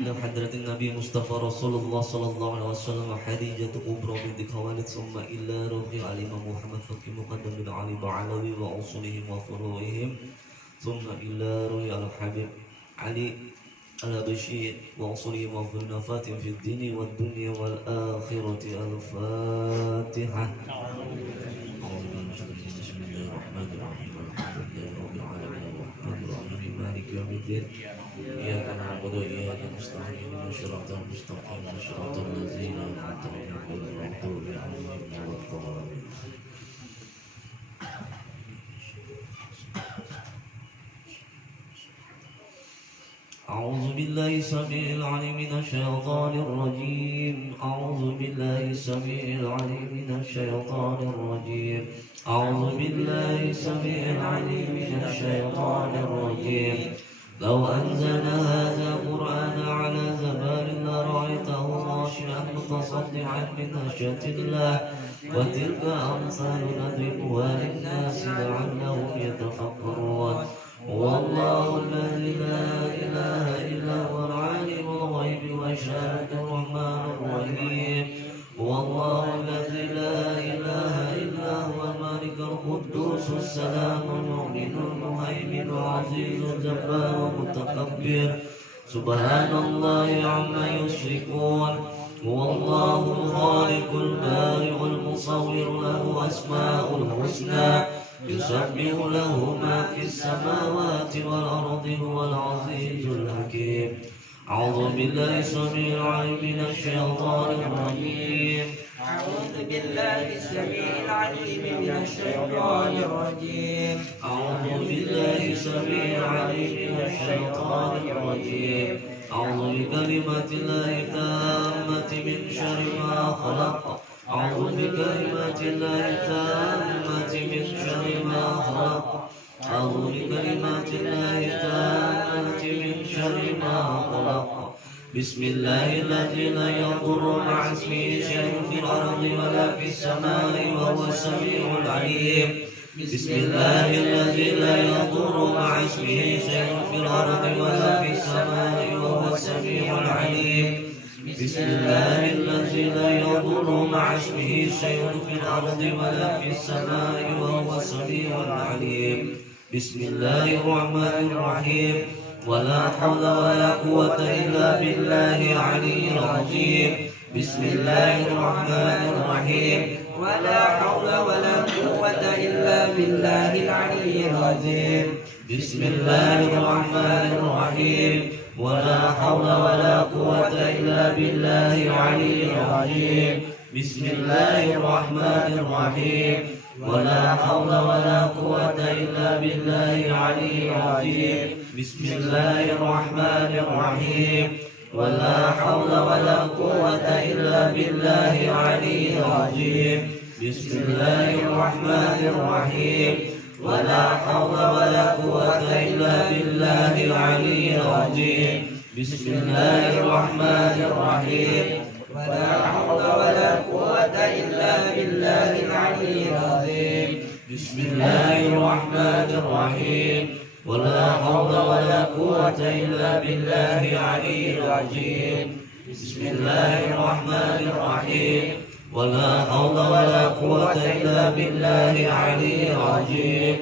إلى حضرة النبي مصطفى رسول الله صلى الله عليه وسلم خديجة كبرى بنت خوالد ثم إلى روح الإمام محمد فقيه مقدم بن علي بعلوي وأصولهم وفروعهم ثم إلى روح الحبيب علي البشير وأصولهم وفرنافات في الدين والدنيا والآخرة. الفاتحة. بسم الله الرحمن الرحيم الحمد لله رب العالمين الرحمن الرحيم مالك يوم الدين إياك نعبد وإياك نستعين اهدنا الصراط المستقيم صراط الذين أنعمت عليهم غير المغضوب عليهم ولا الضالين. أعوذ بالله السميع العليم من الشيطان الرجيم. أعوذ بالله السميع العليم من الشيطان الرجيم. أعوذ بالله السميع العليم من الشيطان الرجيم. لو أنزلنا هذا القرآن على جبل لرأيته خاشعا متصدعا من خشية الله وتلك أمثال نضربها للناس لعلهم يتفكرون. هو الله الذي لا إله إلا هو العالم الغيب والشهادة الرحمن الرحيم. هو الله الذي لا إله إلا هو الملك القدوس السلام المؤمن المهيمن العزيز الجبار المتكبر سبحان الله عما يشركون. هو الله الخالق البارئ المصور له أسماء الحسنى يسبح له ما في السماوات والأرض هو العزيز الحكيم. أعوذ بالله السميع العليم من الشيطان الرجيم. أعوذ بالله السميع العليم من الشيطان الرجيم. أعوذ بالله السميع العليم من الشيطان الرجيم. أعوذ بكلمات الله التامة من شر ما خلق. أعوذ بكلمات الله التامة من شر ما خلق. أعوذ بكلمات الله التامة من شر ما خلق. بسم الله الذي لا يضر مع اسمه شيء في الأرض ولا في السماء وهو السميع العليم. بسم الله الذي لا يضر مع اسمه شيء في الأرض ولا في السماء وهو السميع العليم. بسم الله الذي لا يضر مع اسمه شيء في الأرض ولا في السماء وهو السميع العليم. بسم الله الرحمن الرحيم. ولا حول ولا قوة إلا بالله العلي العظيم. بسم الله الرحمن الرحيم. ولا حول ولا قوة إلا بالله العلي العظيم. بسم الله الرحمن الرحيم. ولا حول ولا قوة إلا بالله العلي العظيم. بسم الله الرحمن الرحيم. ولا حول ولا قوة إلا بالله العلي العظيم. بسم الله الرحمن الرحيم. ولا حول ولا قوة إلا بالله العلي العظيم. بسم الله الرحمن الرحيم. ولا حول ولا قوة إلا بالله العلي العظيم. بسم الله الرحمن الرحيم. ولا حول ولا قوة إلا بالله العلي العظيم. بسم الله الرحمن الرحيم. ولا حول ولا قوة إلا بالله العلي العظيم. بسم الله الرحمن الرحيم. ولا حول ولا قوة إلا بالله العلي العظيم.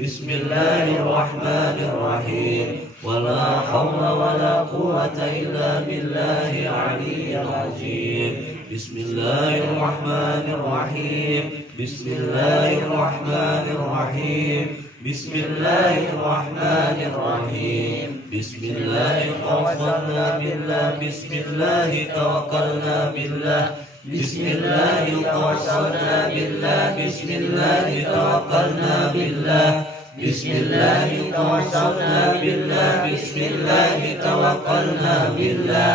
بسم الله الرحمن الرحيم. ولا حول ولا قوة إلا بالله العلي العظيم. بسم الله الرحمن الرحيم. بسم الله الرحمن الرحيم. بسم الله الرحمن الرحيم. بسم الله توكلنا بالله. بسم الله توكلنا بالله. بسم الله توكلنا بالله. بسم الله توكلنا بالله. بسم الله توكلنا بالله. بسم الله توكلنا بالله.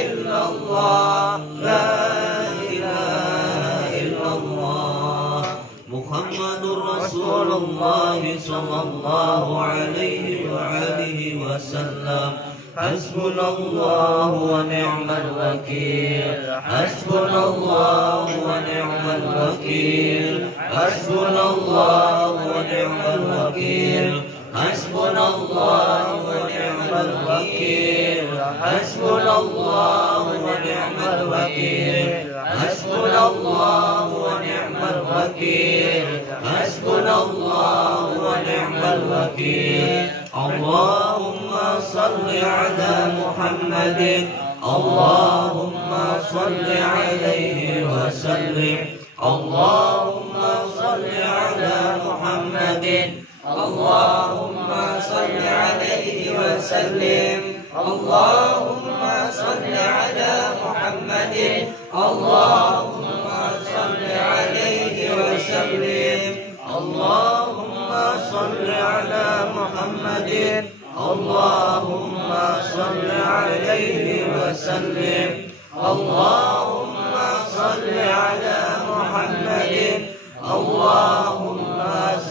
محمد رسول الله صلى الله عليه وآله وسلم. حسبنا الله ونعم الوكيل. حسبنا الله ونعم الوكيل. حسبنا الله ونعم الوكيل. حسبنا الله ونعم الوكيل. حسبنا الله ونعم الوكيل. حسبنا الله ونعم الوكيل. حسبنا الله ونعم الوكيل. اللهم صل على محمد. اللهم صل عليه وسلم. اللهم صل على محمد. اللهم صل عليه وسلم. اللهم صل على محمد. اللهم صل عليه وسلم. اللهم صل على محمد. اللهم صل عليه وسلم. اللهم صل على محمد. اللهم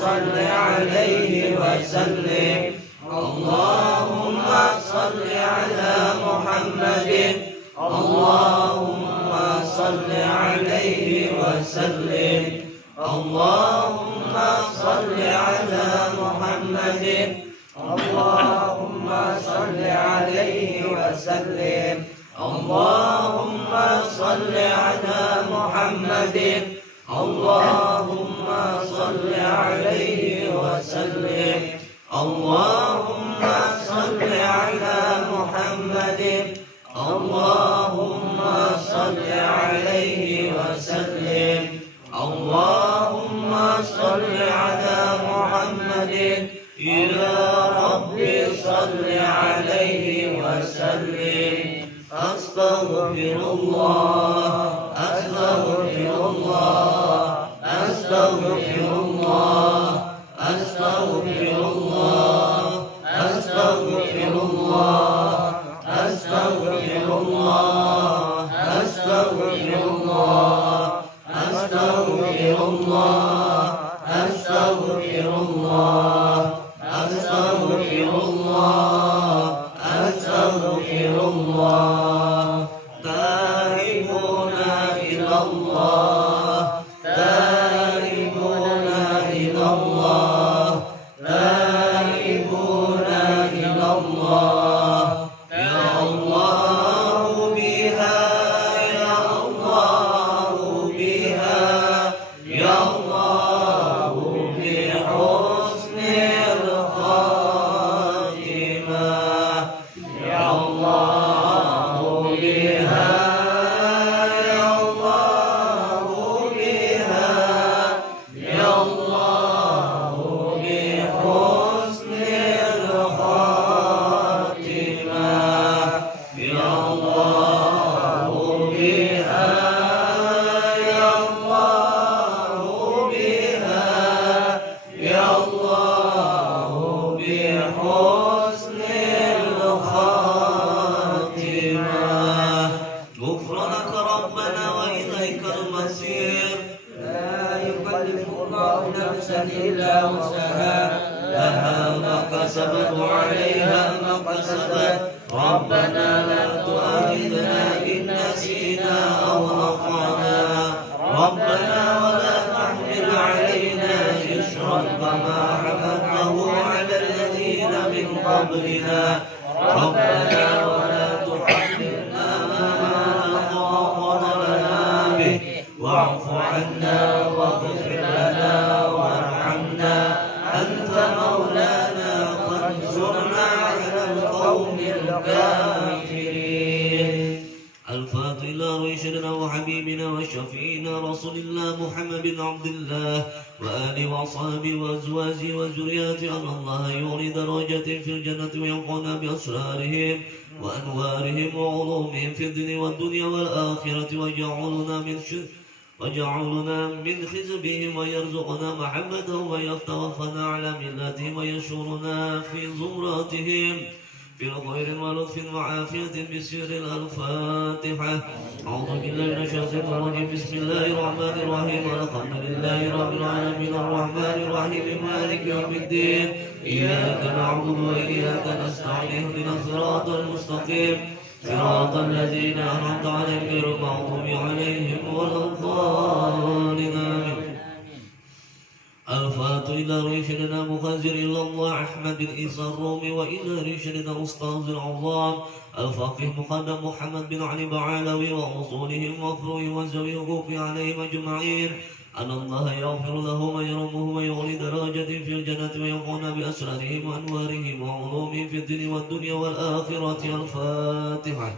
صل عليه وسلم. اللهم صل على محمد. اللهم صل عليه وسلم. اللهم صل على محمد. اللهم صل عليه وسلم. اللهم صل على محمد. اللهم صل عليه وسلم. اللهم صل على محمد. اللهم صل عليه وسلم. اللهم صل على محمد. يا رب صل عليه وسلم. أستغفر الله. أستغفر الله. أستغفر الله. أستغفر الله. أستغفر الله. أستغفر الله. أستغفر الله. أستغفر الله. أستغفر الله. أستغفر الله. أستغفر الله. تائبون إلى الله. تائبون إلى الله. تائبون إلى الله. يا الله بها. يا الله بها. يا الله بحسن الخاتمة. يا الله بها. يا الله بها. يا الله بحسن الخاتمة. يا الله بها. يا الله بها. يا الله بحسن الخاتمة. غفرانك ربنا وإليك المصير. لا يكلف الله نفسا إلا وسعها. لها ما كسبت وعليها ما اكتسبت. ربنا لا تؤاخذنا إن نسينا أو أخطأنا. ربنا ولا تحمل علينا إصرا كما حملته على الذين من قبلنا. ربنا ولا تحملنا ما لا طاقة لنا به. واعف عنا واغفر لنا وارحمنا. أنت مولانا فانصرنا على القوم الكافرين. الفاتح إلى رشدنا وحبيبنا وشفينا رسول الله محمد بن عبد الله وآله وأصحابه وأزواجه وذرياته أن الله يعلي درجات في الجنة وينفعنا بأسرارهم وأنوارهم وعلومهم في الدين والدنيا والآخرة وجعلنا من حزبهم ويرزقنا محبتهم ويتوفنا على ملتهم ويشورنا في زمراتهم بخير ولطف وعافية بسر الفاتحة. أعوذ بالله من الشيطان الرجيم. بسم الله الرحمن الرحيم. الحمد لله رب العالمين الرحمن الرحيم مالك يوم الدين. إياك نعبد وإياك نستعين اهدنا الصراط المستقيم صراط الذين أنعمت عليهم غير المغضوب عليهم ولا الضالين. الفاتح إلى رشدنا مخزر إلى الله أحمد بن عيسى الرومي وإلى رشدنا أستاذ العظام الفقيه مقدم محمد بن علي بعلوي وأصولهم وفروعهم وزوي حقوق عليهم أجمعين أن الله يغفر لهم ويرحمهم ويعلي درجة في الجنة ويقون بأسرارهم وأنوارهم وعلومهم في الدين والدنيا والآخرة. الفاتحة.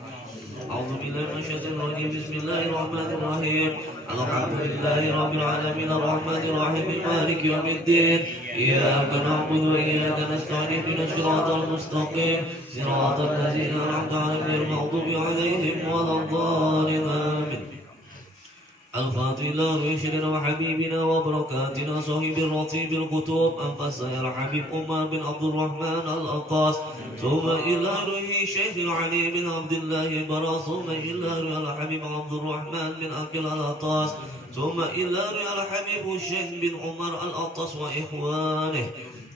أعوذ بالله من الشيطان الرجيم. بسم الله الرحمن الرحيم. الحمد لله رب العالمين الرحمن الرحيم مالك يوم الدين. إياك نعبد وإياك نستعين اهدنا الصراط المستقيم صراط الذين أنعمت عليهم غير المغضوب عليهم ولا الضالين. آمين. الفاتح إلى رشدنا وحبيبنا وبركاتنا صاحب الرتيب الكتب أنفس يا الحبيب عمر بن عبد الرحمن الأطاس ثم إلى روح شيخ علي بن عبد الله برا ثم إلى روح الحبيب عبد الرحمن بن أكل الأطاس ثم إلى روح الحبيب الشيخ بن عمر الأطاس وإخوانه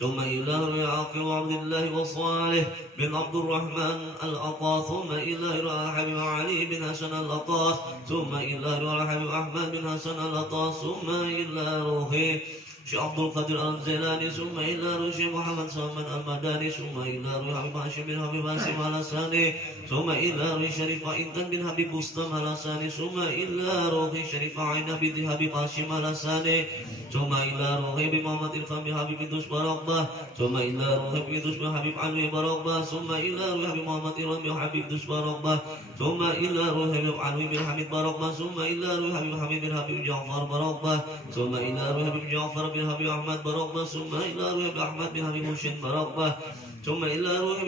ثم إلى روح عاقل عبد الله وصالح بن عبد الرحمن الأطاس ثم إلى روح الحبيب علي بن حسن الأطاس ثم إلى روح الحبيب أحمد بن حسن الأطاس ثم إلى روح شيخ عبد القادر الجيلاني ثم إلى روح محمد سلمان المداني ثم إلى روح حبيب هاشم بن حبيب هاشم الحساني ثم إلى روح شريف إنتان بن حبيب بستم الحساني ثم إلى روح شريف عين بن حبيب هاشم الحساني ثم إلى روح بمحمد الفم حبيب دوس برقبة ثم إلى روح دوس حبيب علوي برقبة ثم إلى روح محمد الرمي حبيب دوس برقبة ثم إلى روح علوي بن حبيب برقبة ثم إلى روح حبيب بن حبيب جعفر برقبة ثم إلى روح حبيب جعفر بن حبيب أحمد برقبة ثم إلى روح أحمد بن حبيب حسين برقبة ثم إلى روح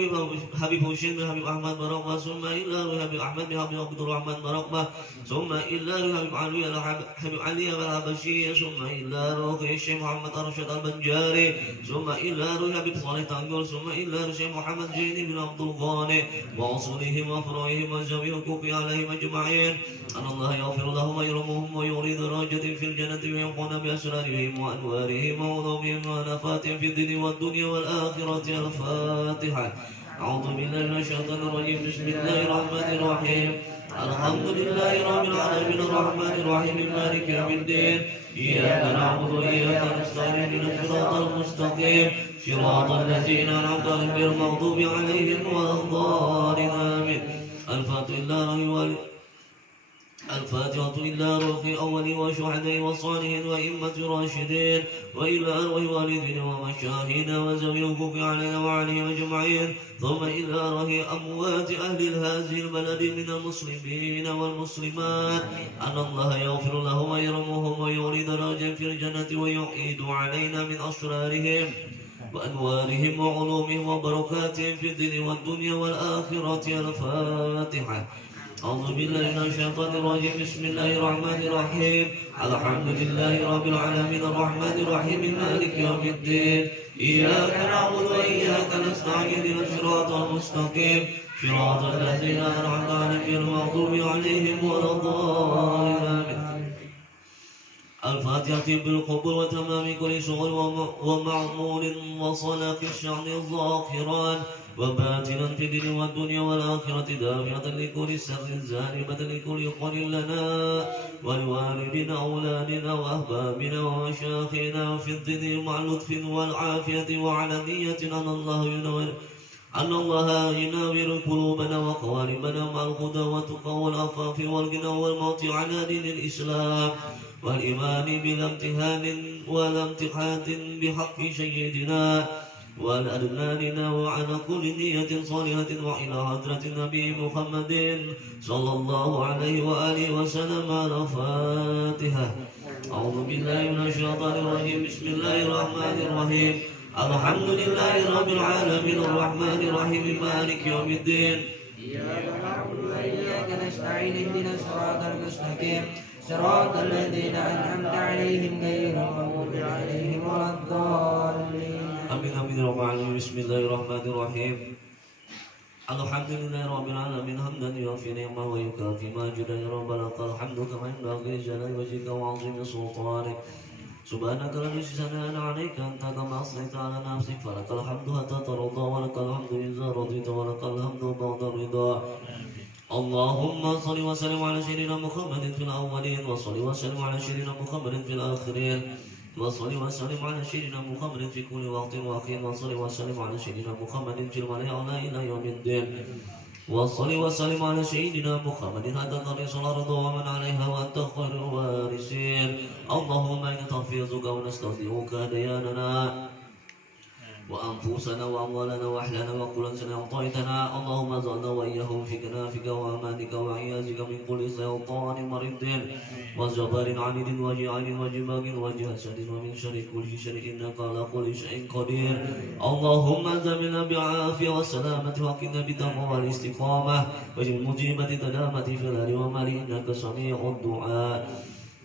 حبيب حسين بن حبيب أحمد برقبة ثم إلى روح حبيب أحمد بن حبيب عبد الرحمن برقبة ثم إلى روح حبيب علوي حبيب علي الحبشية ثم إلى روح الشيخ محمد أرشد البنجاري ثم إلى روح حبيب صالح تنقل ثم إلى روح الشيخ محمد جيني بن عبد الغاني وأصولهم وفروعهم وزوي حقوق عليهم أجمعين أن الله يغفر لهم ويرحمهم ويعلي درجة في الجنة ويقون بأسرارهم وأنوارهم وعلومهم ونفاتهم في الدين والدنيا والآخرة. الفاتحة. أعوذ بالله من الشيطان الرجيم. بسم الله الرحمن الرحيم. الحمد لله رب العالمين الرحمن الرحيم مالك يوم الدين. إياك نعبد وإياك نستعين اهدنا الصراط المستقيم صراط الذين أنعمت عليهم غير المغضوب عليهم ولا الضالين. آمين. الفاتحة إلى روح أول وشهداء وصالحين وإمة راشدين وإلى أرواح والدين ومشاهدنا وزوي الحقوق علينا وعليهم أجمعين ثم إلى أرواح أموات أهل هذه البلد من المسلمين والمسلمات أن الله يغفر لهم ويرحمهم ويعلي درجة في الجنة ويعيد علينا من أسرارهم وأنوارهم وعلومهم وبركاتهم في الدين والدنيا والآخرة. الفاتحة. أعوذ بالله من الشيطان الرجيم. بسم الله الرحمن الرحيم. الحمد لله رب العالمين الرحمن الرحيم مالك يوم الدين. إياك نعبد وإياك نستعين اهدنا الصراط المستقيم صراط الذين أنعمت عليهم غير المغضوب عليهم ولا الضالين. آمين. الفاتحة بالقبول وتمام كل شغل ومعمول وصلاة الشعر الظاهران وباطنا في الدين والدنيا والآخرة دافعة لكل سر زانبة لكل خير لنا ولوالدنا أولادنا وأحبابنا ومشايخنا في الدين مع اللطف والعافية وعلى نية أن الله يناور قلوبنا وقوالبنا مع الهدى والتقى والعفاف والغنى والموت على دين الإسلام والإيمان بلا امتحان ولا امتحان بحق سيدنا والأدناننا وعلى كل نية صالحة وإلى حضرة النبي محمد صلى الله عليه وآله وسلم. الفاتحة. أعوذ بالله من الشيطان الرجيم. بسم الله الرحمن الرحيم. الحمد لله رب العالمين الرحمن الرحيم مالك يوم الدين. إياك نعبد وإياك نستعين اهدنا الصراط المستقيم صراط الذين أنعمت عليهم غير المغضوب عليهم ولا الضالين. آمين آمين يا رب العالمين. بسم الله الرحمن الرحيم. الحمد لله رب العالمين حمدا يوفي نعمه ويكافي ماجدا يا رب لك الحمد كما ينبغي لجلال وجهك وعظيم سلطانك سبحانك لا نحصي ثناء عليك أنت كما أثنيت على نفسك فلك الحمد حتى ترضى ولك الحمد إذا رضيت ولك الحمد بعد الرضا اللهم صل وسلم على سيدنا محمد في الأولين وصل وسلم على سيدنا محمد في الآخرين وصل وسلم على سيدنا محمد في كل وقت وحين وصل وسلم على سيدنا محمد في الملأ الأعلى إلى يوم الدين وصل وسلم على سيدنا محمد حتى ترث الأرض ومن عليها وأنت خير الوارثين اللهم إنا نحفظك ونستودعك دياننا وأنفسنا وأموالنا وأحلنا وكل شيء أعطيتنا اللهم ارزقنا وإياهم في كنافك وأمانك وعياذك من كل شيطان مريض وجبار عنيد وجعل وجبار وجسد ومن شر كل شر إنك على كل شيء قدير اللهم زمنا بعافية والسلامة وقنا بالتقوى والاستقامة واجعل مجيبة تدامة في الأرض ومال إنك سميع الدعاء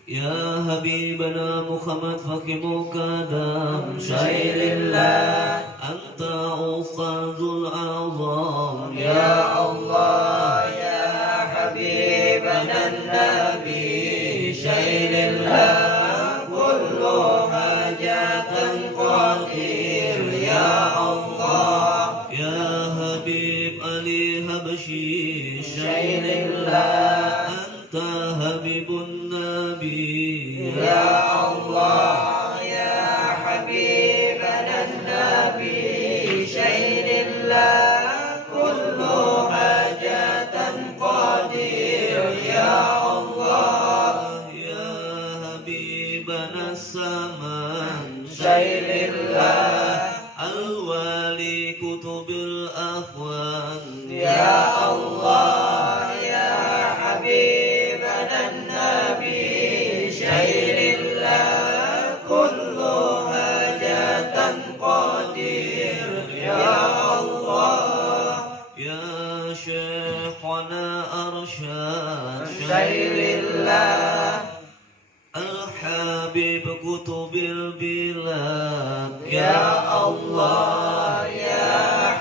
يا حبيبنا محمد فخمك دام شير الله أنت أستاذ الأعظم يا الله يا حبيبنا النبي شير الله كل حاجة قدير يا الله يا حبيب علي حبشي شير الله أنت حبيب يا الله يا حبيبنا النبي شير الله كل حاجة قدير يا الله يا حبيبنا السمان شير الله الوالي كتب الأخوان يا الله يا حبيبنا النبي شير الله كل حاجة قدير يا الله يا شيخنا أرشاد شير الله الحبيب كتب البلاد يا الله يا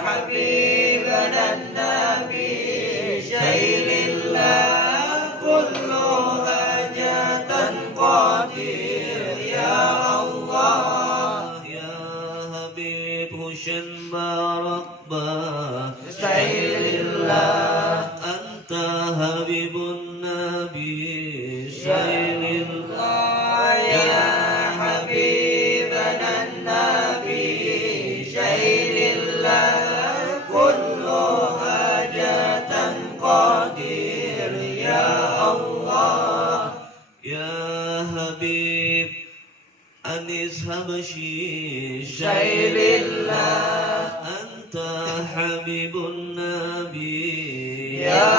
حبيبنا النبي شير الله كل حاجة قدير يا الله يا حبيب حسين مربى شير الله أنت حبيب النبي شير الله يا حبيبنا النبي شير الله كل حاجة قدير يا الله يا حبيب أنيس حبشي شير الله أنت حبيب النبي يا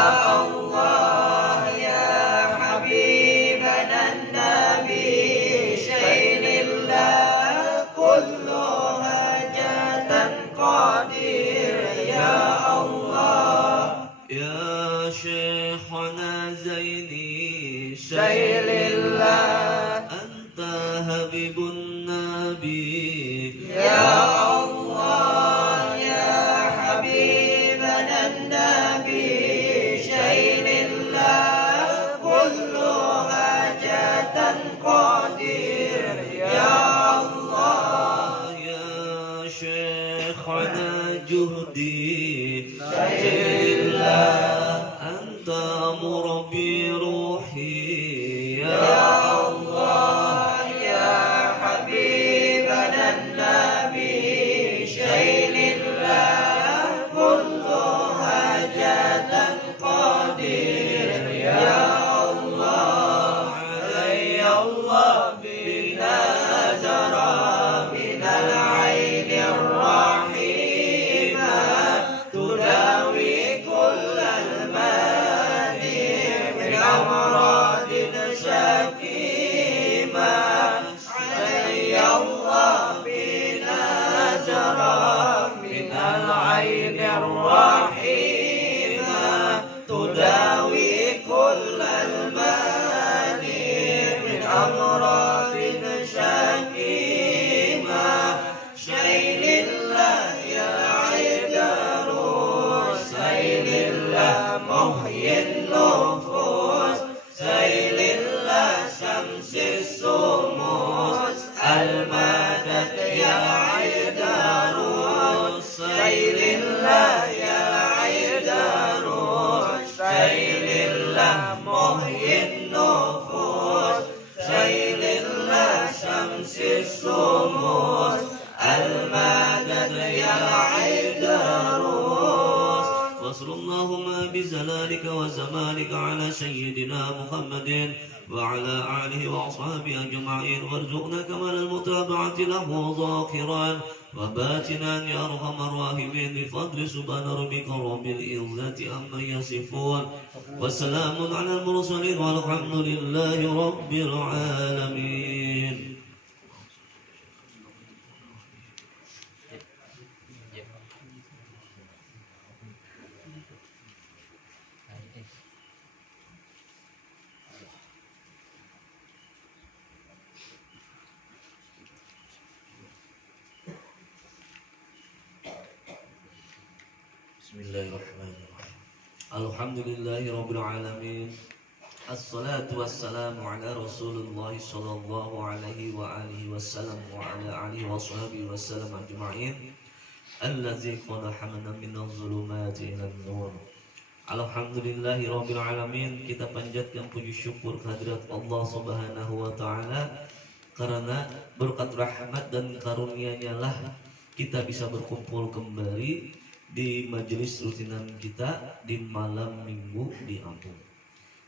الله يا حبيبنا النبي شير الله كل حاجة قدير يا الله يا شيخنا زيني شير الله أنت حبيب النبي يا الله يا حبيبنا النبي شير الله كل حاجة قدير يا الله يا شيخنا جهدي شير الله أنت مربي روحي يا الله يا حبيبنا النبي شير الله كل حاجة قدير يا الله علي الله بنا جرى من العين الرحيمة تداوي كل المانع من أمراض شكيمة علي الله بنا يا عيدروس سيل الله يا عيدروس سيل الله محيي النفوس سيل الله شمس الشموس المدد يا عيدروس وصل اللهم بجلالك وزمانك على سيدنا محمد وعلى آله وأصحابه أجمعين وارزقنا كمال المتابعة له ظاهرا وباطنا يا أرحم الراحمين بفضل سبحان ربك رب العزة عما يصفون وسلام على المرسلين والحمد لله رب العالمين. Bismillahirrahmanirrahim. Alhamdulillahirabbil alamin. Assalatu wassalamu ala Rasulillah sallallahu alaihi wa alihi wasallam wa ala alihi wa sahbihi wasallam ajma'in. Allazi qad hamana minadh dhulumati ilan nur. Alhamdulillahirabbil alamin. Kita panjatkan puji syukur kehadirat Allah Subhanahu wa taala karena berkat rahmat dan karunia-Nya lah kita bisa berkumpul kembali di majelis rutinan kita di malam minggu di Ampung,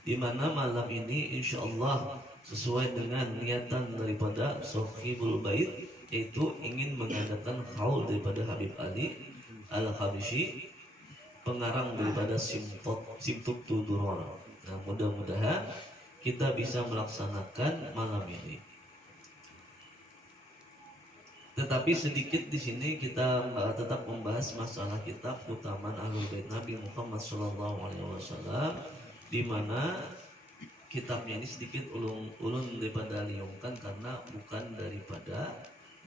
di mana malam ini insya Allah sesuai dengan niatan daripada Sohibul Bait, yaitu ingin mengadakan haul daripada Habib Ali Al-Habsyi, pengarang daripada Simtut Tuduror. Nah, mudah-mudahan kita bisa melaksanakan malam ini. Tetapi sedikit di sini kita tetap membahas masalah kitab Keutamaan Ahlul Bait Nabi Muhammad SAW, di mana kitabnya ini sedikit ulun daripada liungkan karena bukan daripada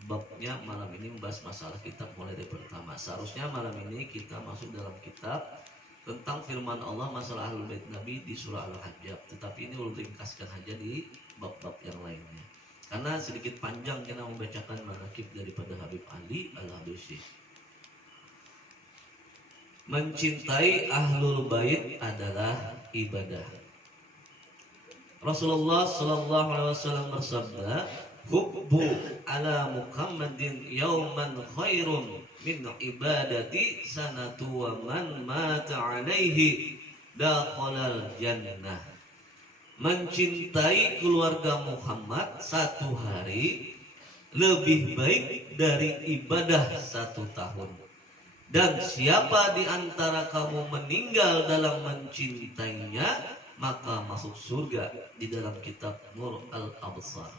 babnya malam ini membahas masalah kitab mulai dari pertama. Seharusnya malam ini kita masuk dalam kitab tentang firman Allah masalah Ahlul Bait Nabi di surah Al-Ahzab, tetapi ini ulun ringkaskan aja di bab-bab yang lainnya. Karena sedikit panjang kita membacakan manaqib daripada Habib Ali Al-Habsyi. Mencintai Ahlul Bait adalah ibadah. Rasulullah sallallahu alaihi wasallam bersabda, "Hubbu ala Muhammadin yauman khairun min ibadati sanatu wa man mata alaihi dakhalal jannah." Mencintai keluarga Muhammad satu hari lebih baik dari ibadah 1 tahun. Dan siapa di antara kamu meninggal dalam mencintainya, maka masuk surga, di dalam kitab Nur Al-Absar.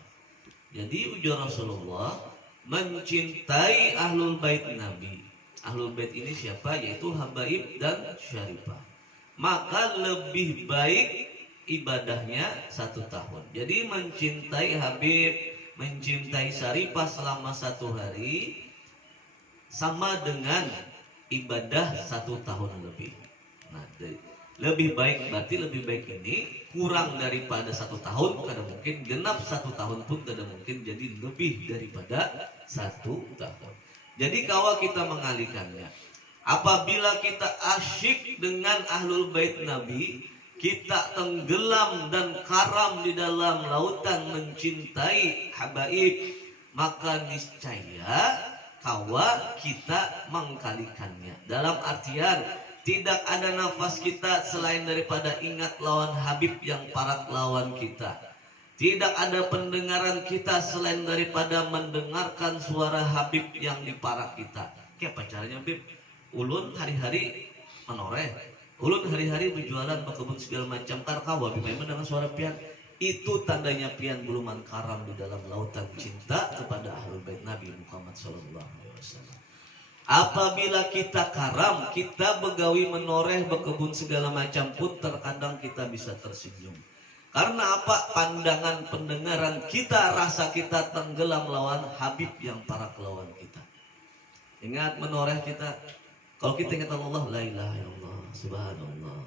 Jadi ujar Rasulullah, mencintai Ahlul Bait Nabi. Ahlul Bait ini siapa? Yaitu Habaib dan Syarifah. Maka lebih baik ibadahnya 1 tahun. Jadi mencintai Habib, mencintai Syarifah selama 1 hari sama dengan ibadah 1 tahun lebih. Nah, lebih baik berarti lebih baik ini kurang daripada 1 tahun, kada mungkin genap 1 tahun pun kada mungkin, jadi lebih daripada 1 tahun. Jadi kalau kita mengalihkannya, apabila kita asyik dengan Ahlul Bait Nabi, kita tenggelam dan karam di dalam lautan mencintai habaib, maka niscaya kawa kita mengkalikannya. Dalam artian tidak ada nafas kita selain daripada ingat lawan Habib yang parat lawan kita. Tidak ada pendengaran kita selain daripada mendengarkan suara Habib yang diparak kita. Kayak apa caranya Habib? Ulun hari-hari menoreh, ulun hari-hari berjualan berkebun segala macam, karkawa bimain dengan suara pian. Itu tandanya pian buluman karam di dalam lautan cinta kepada Ahlul Bait Nabi Muhammad SAW. Apabila kita karam, kita begawi menoreh berkebun segala macam pun terkadang kita bisa tersenyum. Karena apa? Pandangan pendengaran kita, rasa kita tenggelam lawan Habib yang para lawan kita. Ingat menoreh kita, kalau kita ingat Allah, la ilaha illallah, subhanallah,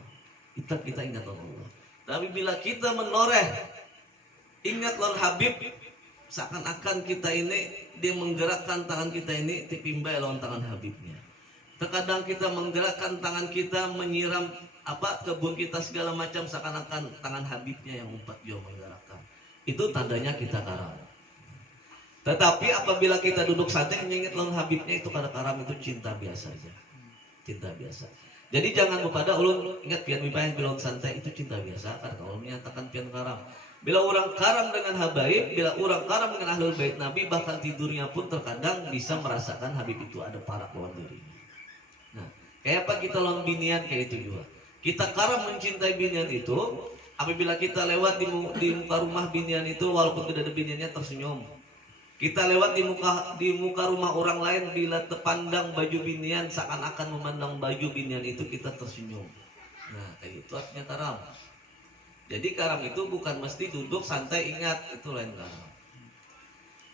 kita ingat Allah. Tapi bila kita menoreh ingat lawan Habib, seakan-akan kita ini dia menggerakkan tangan kita ini tipimbai lawan tangan Habibnya. Terkadang kita menggerakkan tangan kita menyiram kebun kita segala macam seakan-akan tangan Habibnya yang umpat dia menggerakkan. Itu tandanya kita karam. Tetapi apabila kita duduk santai mengingat lawan Habibnya, itu kada karam, itu cinta biasa aja. Cinta biasa. Jadi jangan pada ulun ingat pian mipah bila santai itu cinta biasa, karena kalau menyatakan pian karam. Bila orang karam dengan habaib, bila orang karam dengan ahlul bait Nabi, bahkan tidurnya pun terkadang bisa merasakan Habib itu ada parak lawan dirinya. Nah, kayak apa kita lawan binian kayak itu juga. Kita karam mencintai binian itu, apabila kita lewat di muka rumah binian itu, walaupun tidak ada biniannya tersenyum. Kita lewat di muka rumah orang lain, bila terpandang baju binian seakan-akan memandang baju binian itu, kita tersenyum. Nah, kayak itu artinya karam. Jadi karam itu bukan mesti duduk santai ingat, itu lain karam.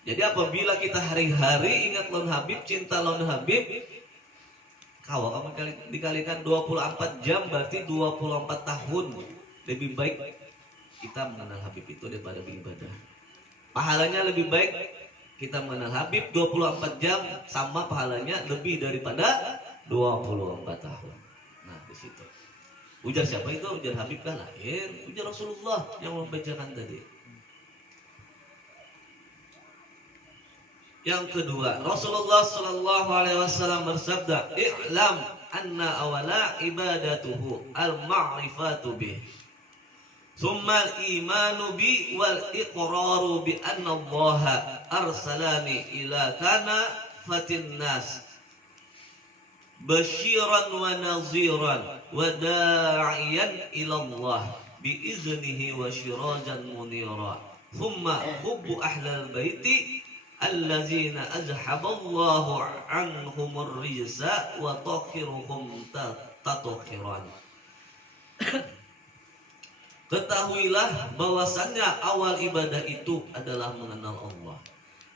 Jadi apabila kita hari-hari ingat lawan Habib, cinta lawan Habib, kalau kamu dikalikan 24 jam berarti 24 tahun. Lebih baik kita mengenal Habib itu daripada beribadah. Pahalanya lebih baik kita mengenal Habib 24 jam sama pahalanya lebih daripada 24 tahun. Nah, di situ. Ujar siapa itu? Ujar Habib kan lain, ujar Rasulullah yang membacakan tadi. Yang kedua, Rasulullah sallallahu alaihi wasallam bersabda, "I'lam anna awala ibadatuhu al-ma'rifatu bih. Tsumma al-imanu bi wal iqraru bi anna Allah arsalani ila kana fatin nas basyiran wa naziran wa da'iyan ila Allah bi iznihi wa syirajan munira. Thumma hubbu ahlal baiti allazina azhaballahu anhumur rijsa wa tahhiruhum tatahhiran." Ketahuilah bahwasannya awal ibadah itu adalah mengenal Allah,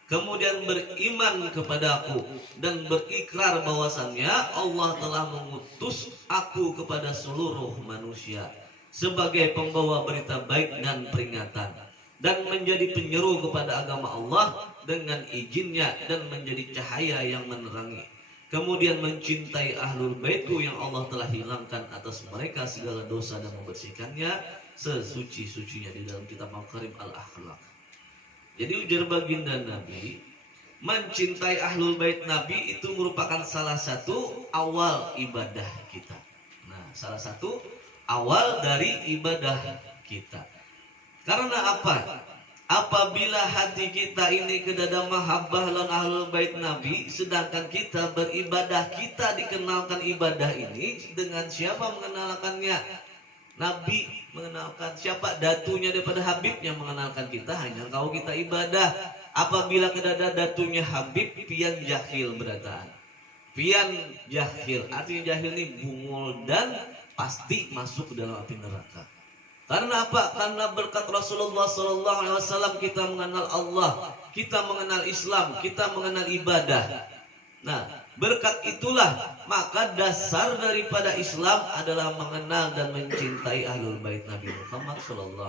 kemudian beriman kepadaku dan berikrar bahwasannya Allah telah mengutus aku kepada seluruh manusia sebagai pembawa berita baik dan peringatan, dan menjadi penyeru kepada agama Allah dengan izinnya, dan menjadi cahaya yang menerangi. Kemudian mencintai ahlul baitku yang Allah telah hilangkan atas mereka segala dosa dan membersihkannya sesuci-sucinya di dalam kitab Al-Karim Al-Akhlaq. Jadi ujar baginda Nabi, mencintai ahlul bait Nabi itu merupakan salah satu awal ibadah kita. Nah, salah satu awal dari ibadah kita. Karena apa? Apabila hati kita ini kedada mahabbah lan ahlul bait Nabi, sedangkan kita beribadah, kita dikenalkan ibadah ini dengan siapa mengenalkannya? Nabi mengenalkan. Siapa? Datunya daripada Habib yang mengenalkan kita, hanya kau kita ibadah. Apabila kedada datunya Habib, pian jahil berataan. Pian jahil, artinya jahil ini bungul dan pasti masuk ke dalam api neraka. Karena apa? Karena berkat Rasulullah SAW kita mengenal Allah, kita mengenal Islam, kita mengenal ibadah. Nah, berkat itulah maka dasar daripada Islam adalah mengenal dan mencintai ahlul bait Nabi Muhammad SAW.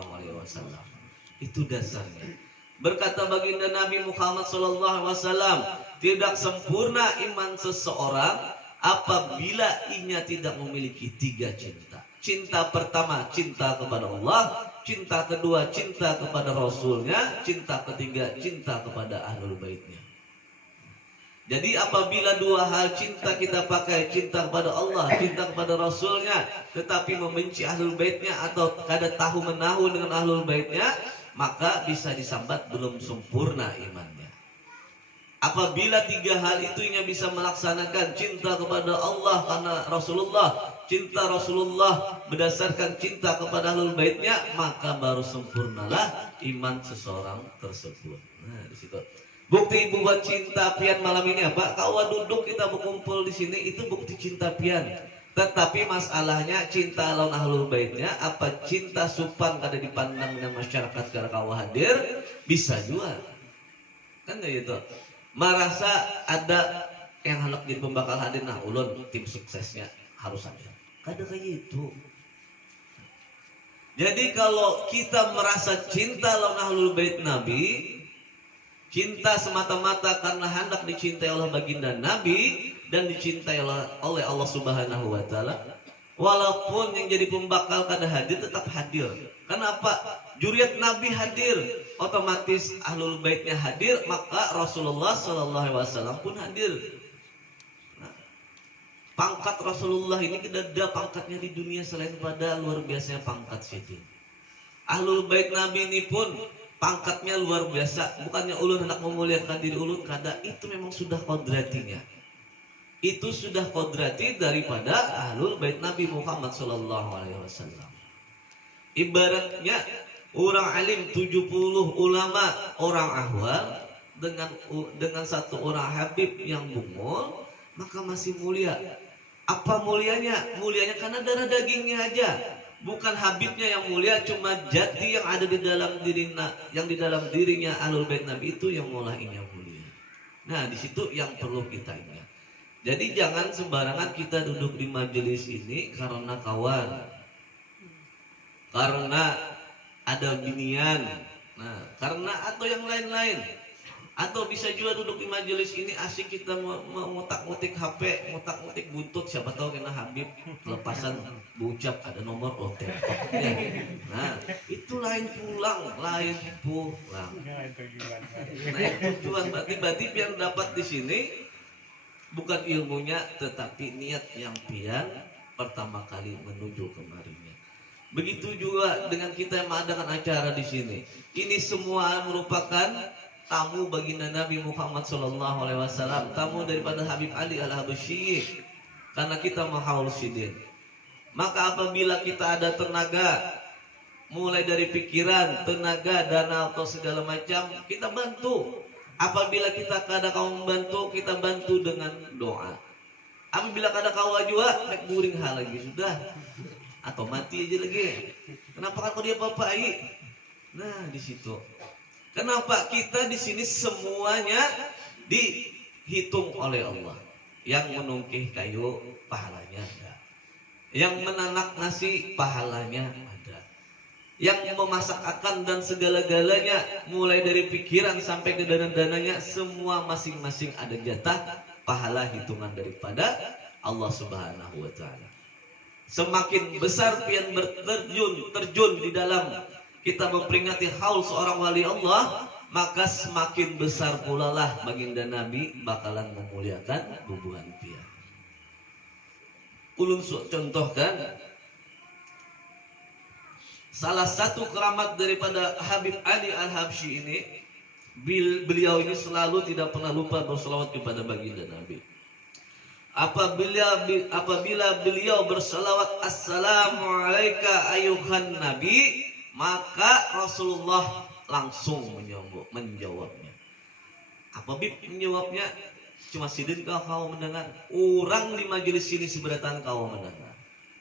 Itu dasarnya. Berkata baginda Nabi Muhammad SAW, tidak sempurna iman seseorang apabila ia tidak memiliki 3 cinta. Cinta pertama, cinta kepada Allah. Cinta kedua, cinta kepada Rasulnya. Cinta ketiga, cinta kepada ahlul baitnya. Jadi apabila 2 hal cinta kita pakai, cinta kepada Allah, cinta kepada Rasulnya, tetapi membenci ahlul baitnya atau kada tahu menahu dengan ahlul baitnya, maka bisa disambat belum sempurna imannya. Apabila 3 hal itu ia bisa melaksanakan, cinta kepada Allah karena Rasulullah, cinta Rasulullah berdasarkan cinta kepada ahlul baitnya, maka baru sempurnalah iman seseorang tersebut. Nah, di situ. Bukti ibu buat cinta pian malam ini apa? Kawan duduk kita berkumpul di sini itu bukti cinta pian. Tetapi masalahnya cinta lawan ahlul baitnya apa cinta supan kada dipandang dengan masyarakat karena kawan hadir bisa juga. Kan kayak gitu. Merasa ada yang hendak jadi pembakal hadir, nah ulun tim suksesnya harus hadir. Kada kayak itu. Jadi kalau kita merasa cinta lawan ahlul bait Nabi, Cinta semata-mata karena hendak dicintai oleh baginda Nabi dan dicintai oleh Allah Subhanahu wa taala. Walaupun yang jadi pembakal kada hadir tetap hadir. Kenapa? Juriat Nabi hadir, otomatis ahlul baitnya hadir, maka Rasulullah sallallahu alaihi wasallam pun hadir. Nah, pangkat Rasulullah ini tidak ada pangkatnya di dunia selain pada luar biasanya pangkat Sidin. Ahlul bait Nabi ini pun pangkatnya luar biasa. Bukannya ulun hendak memuliakan diri ulun, kada, itu memang sudah kodratinya. Itu sudah kodrati daripada ahlul bait Nabi Muhammad sallallahu alaihi wasallam. Ibaratnya orang alim 70 ulama orang ahwal dengan satu orang habib yang bungul, maka masih mulia. Apa mulianya? Mulianya karena darah dagingnya aja. Bukan habibnya yang mulia, cuma jati yang ada di dalam dirinya, yang di dalam dirinya ahlul bait Nabi itu yang mulainya mulia. Nah, di situ yang perlu kita ingat. Jadi jangan sembarangan kita duduk di majelis ini karena kawan, karena ada binian, nah karena atau yang lain-lain. Atau bisa juga duduk di majelis ini asik kita ngutak-ngutik HP, ngutak-ngutik buntut, siapa tahu kena Habib lepasan bucap ada nomor OTP. Nah, itu lain pulang. Nah, tujuan berarti yang dapat di sini bukan ilmunya, tetapi niat yang pian pertama kali menuju kemarinya. Begitu juga dengan kita yang mengadakan acara di sini. Ini semua merupakan tamu baginda Nabi Muhammad SAW, tamu daripada Habib Ali Al-Habsyi, karena kita mahaul sidin. Maka apabila kita ada tenaga, mulai dari pikiran, tenaga, dana atau segala macam, kita bantu. Apabila kita kada kau membantu, kita bantu dengan doa. Apabila kada kau juga, nek buring hal lagi sudah, atau mati aja lagi. Kenapa kau dia papai? Nah, di situ. Kenapa kita di sini semuanya dihitung oleh Allah. Yang menungkih kayu pahalanya ada. Yang menanak nasi pahalanya ada. Yang memasak akan dan segala-galanya, mulai dari pikiran sampai ke dana-dananya, semua masing-masing ada jatah pahala hitungan daripada Allah Subhanahu wa taala. Semakin besar pian terjun di dalam kita memperingati haul seorang wali Allah, maka semakin besar pula lah baginda Nabi bakalan memuliakan bubuhan pian. Ulun contohkan salah satu keramat daripada Habib Ali Al-Habsyi ini, beliau ini selalu tidak pernah lupa berselawat kepada baginda Nabi. Apabila beliau berselawat assalamu alayka ayuhan Nabi, maka Rasulullah langsung menjawabnya. Apa Bib menjawabnya? Cuma sidin kau mendengar. Orang di majelis sini seberatan kau mendengar.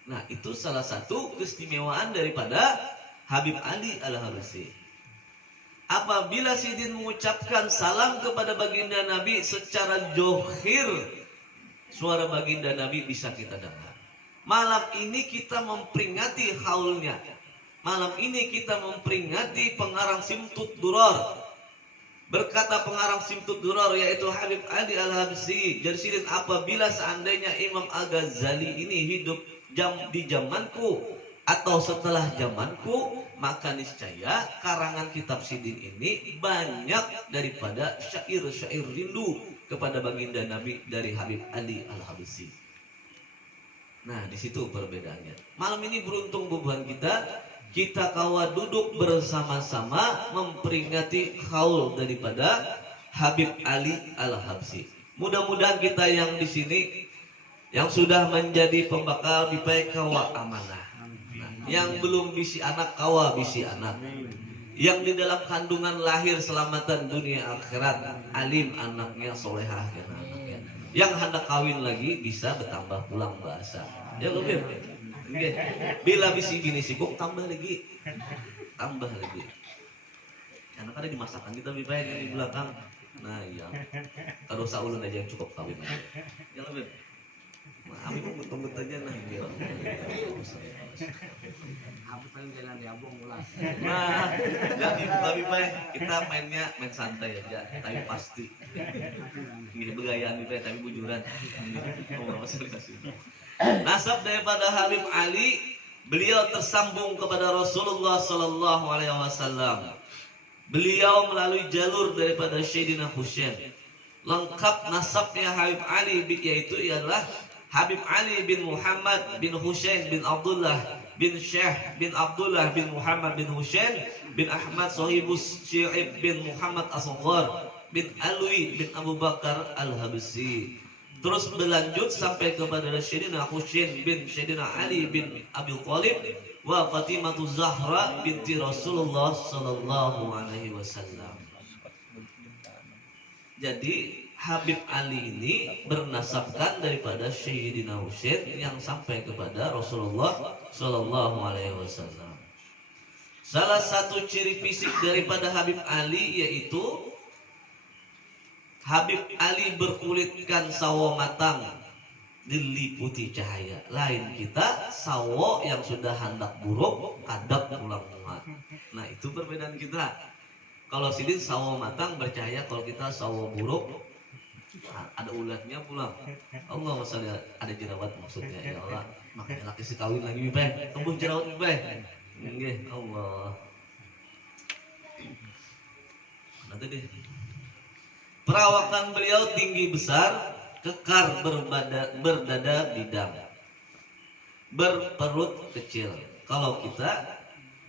Nah, itu salah satu keistimewaan daripada Habib Ali Al-Habsyi. Apabila sidin mengucapkan salam kepada baginda Nabi secara johir, suara baginda Nabi bisa kita dengar. Malam ini kita memperingati haulnya. Malam ini kita memperingati pengarang Simtud Durar. Berkata pengarang Simtud Durar yaitu Habib Ali Al-Habsyi, jadi sidin, apabila seandainya Imam Al-Ghazali ini hidup di zamanku atau setelah zamanku, maka niscaya karangan kitab sidin ini banyak daripada syair-syair rindu kepada baginda Nabi dari Habib Ali Al-Habsyi. Nah, di situ perbedaannya. Malam ini beruntung bubuhan kita kawa duduk bersama-sama memperingati haul daripada Habib Ali Al-Habsyi. Mudah-mudahan kita yang di sini yang sudah menjadi pembakal dipakai kawa amanah. Yang belum bisi anak kawa bisi anak. Yang di dalam kandungan lahir selamatan dunia akhirat, alim anaknya, solehah anaknya. Yang hendak kawin lagi bisa bertambah pulang bahasa. Ya lebih. Okay. Bila bisi bini sikuk tambah lagi. Anak ada dimasakkan kita lebih baik di belakang. Nah iya. Kalau saulun aja yang cukup kawin aja. Ya lebih. Abi mau betul aja nah. Habib paling jalan di abong ulang. Nah, jadi tapi Pak, kita main santai aja, tapi pasti. Ini begayaan Pak, tapi bujuran. Nasab daripada Habib Ali, beliau tersambung kepada Rasulullah Sallallahu Alaihi Wasallam. Beliau melalui jalur daripada Sayyidina Husain. Lengkap nasabnya Habib Ali yaitu ialah Habib Ali bin Muhammad bin Husain bin Abdullah bin Syekh bin Abdullah bin Muhammad bin Husain bin Ahmad Sahibus Syi'ib bin Muhammad As-Saghar bin Alwi bin Abu Bakar Al-Habsyi. Terus berlanjut sampai kepada Sayyidina Husain bin Sayyidina Ali bin Abi Thalib wa Fatimah Zahra binti Rasulullah Sallallahu Alaihi Wasallam. Jadi Habib Ali ini bernasabkan daripada Sayyidina Husain yang sampai kepada Rasulullah Sallallahu Alaihi Wasallam. Salah satu ciri fisik daripada Habib Ali yaitu Habib Ali berkulitkan sawo matang diliputi cahaya. Lain kita sawo yang sudah hendak buruk kadap pulang muat. Nah itu perbedaan kita. Kalau sidin sawo matang bercahaya, kalau kita sawo buruk ada ulatnya pulang. Allah masalah ada jerawat maksudnya ya Allah. Makanya laki sekawin lagi Bibay, tembus jerawat Bibay. Nggih Allah. Nanti deh. Perawakan beliau tinggi besar, kekar berdada bidang, berperut kecil. Kalau kita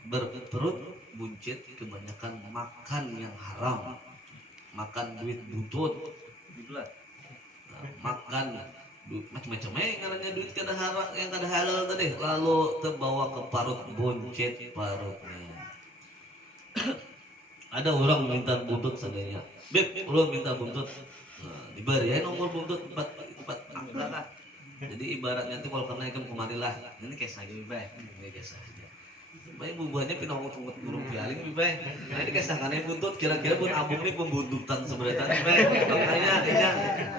berperut buncit, kebanyakan makan yang haram, makan duit butut, nah, makan macam-macam karena duit kada haram yang kada halal tadi, lalu terbawa ke parut buncit parutnya. Ada orang minta buntut sebenarnya, Beb, orang minta buntut, nah, diberi ya nomor buntut 4 angka lah. Jadi ibaratnya nanti kalau kenaikan kemari lah, ini kayak saja Beb, ini kayak saja. Baik bubuhannya pinong-pinong burung pialing Beb. Nah ini kayak sakane buntut, kira-kira pun abung ini pembuntutan sebenarnya Beb. Makanya ini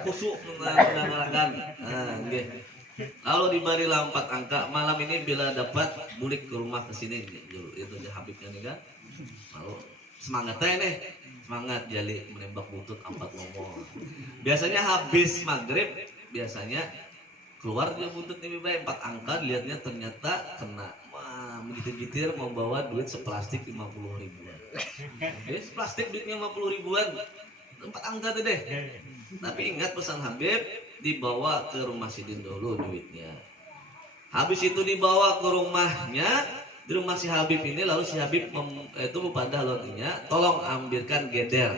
kusuk mengarahkan. Nah, okay. Lalu diberi 4 angka. Malam ini bila dapat bulik ke rumah ke sini, itu dia Habibnya nih kan. Lalu semangatnya nih, semangat jali menembak buntut 4 nomor. Biasanya habis maghrib, biasanya keluar dia buntut nih Beb, 4 angka, dilihatnya ternyata kena. Wah, begitu-gitir membawa duit seplastik 50 ribuan. Seplastik duitnya 50 ribuan, 4 angka tuh deh. Tapi ingat pesan Habib, dibawa ke rumah Sidin dulu duitnya. Habis itu dibawa ke rumahnya. Di rumah si Habib ini, lalu si Habib itu pada lotinya, tolong ambilkan geder.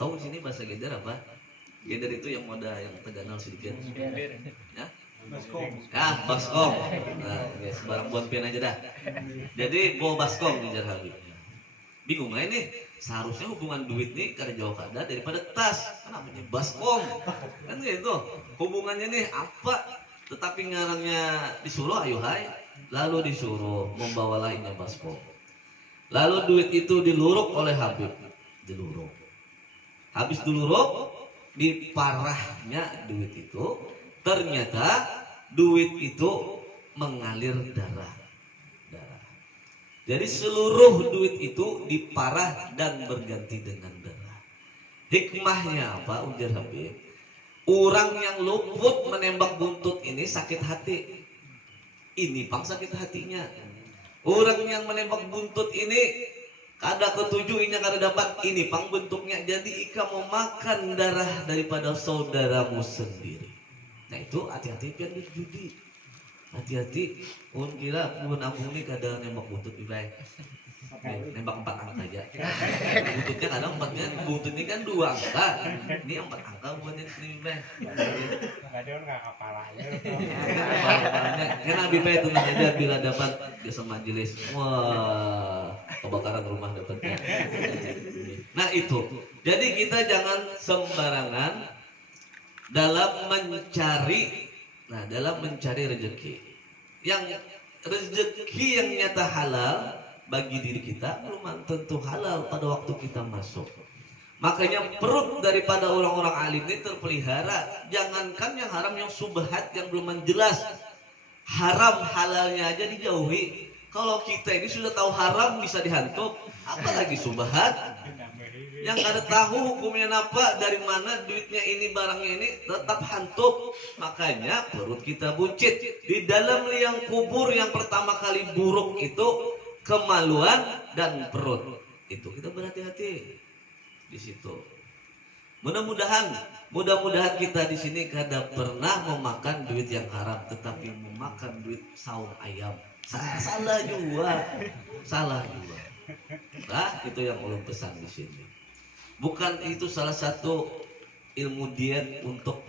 Tahu di sini bahasa geder apa? Geder itu yang moda yang teganal sedikit. Ya? Baskom. Ya, baskom. Nah, ya, sebarang bonpin aja dah. Jadi bawa baskom di Habib. Bingung nggak ini? Seharusnya hubungan duit nih kada jauh kada daripada tas. Kenapa nih baskom? Kan gitu. Hubungannya nih apa? Tetapi ngarannya disuruh ayo hai. Lalu disuruh membawa lainnya baskom. Lalu duit itu diluruk oleh Habib. Diluruk. Habis diluruk, diparahnya duit itu, ternyata duit itu mengalir darah. Jadi seluruh duit itu diparah dan berganti dengan darah. Hikmahnya apa ujar Habib? Orang yang luput menembak buntut ini sakit hati. Ini pang sakit hatinya. Orang yang menembak buntut ini kada ketujuh, kada dapat, ini pang bentuknya. Jadi ika mau makan darah daripada saudaramu sendiri. Nah itu hati-hati pian di judi. Hati-hati. Un kira pun ampun ini kada nembak buntut Ibai. Nembak 4 angka aja. Buntutnya kada 4-nya, buntut ini kan 2 angka. Ini 4 angka buatnya ini Ibai. Ada orang kepalanya. Karena Ibai tenang aja bila dapat biasa majelis. Wah, kebakaran rumah dapatnya. Nah itu. Jadi kita jangan sembarangan dalam mencari rezeki. Yang rezeki yang nyata halal bagi diri kita belum tentu halal pada waktu kita masuk. Makanya perut daripada orang-orang alim ini terpelihara. Jangankan yang haram, yang subhat, yang belum jelas, haram halalnya aja dijauhi. Kalau kita ini sudah tahu haram bisa dihantuk, apalagi subhat. Yang kada tahu hukumnya apa, dari mana duitnya ini, barangnya ini, tetap hantuk. Makanya perut kita buncit. Di dalam liang kubur yang pertama kali buruk itu kemaluan dan perut. Itu kita berhati-hati di situ. Mudah-mudahan kita di sini kada pernah memakan duit yang haram, tetapi memakan duit saung ayam. Salah juga. Nah, itu yang ulun pesan di sini. Bukan itu salah satu ilmu diet untuk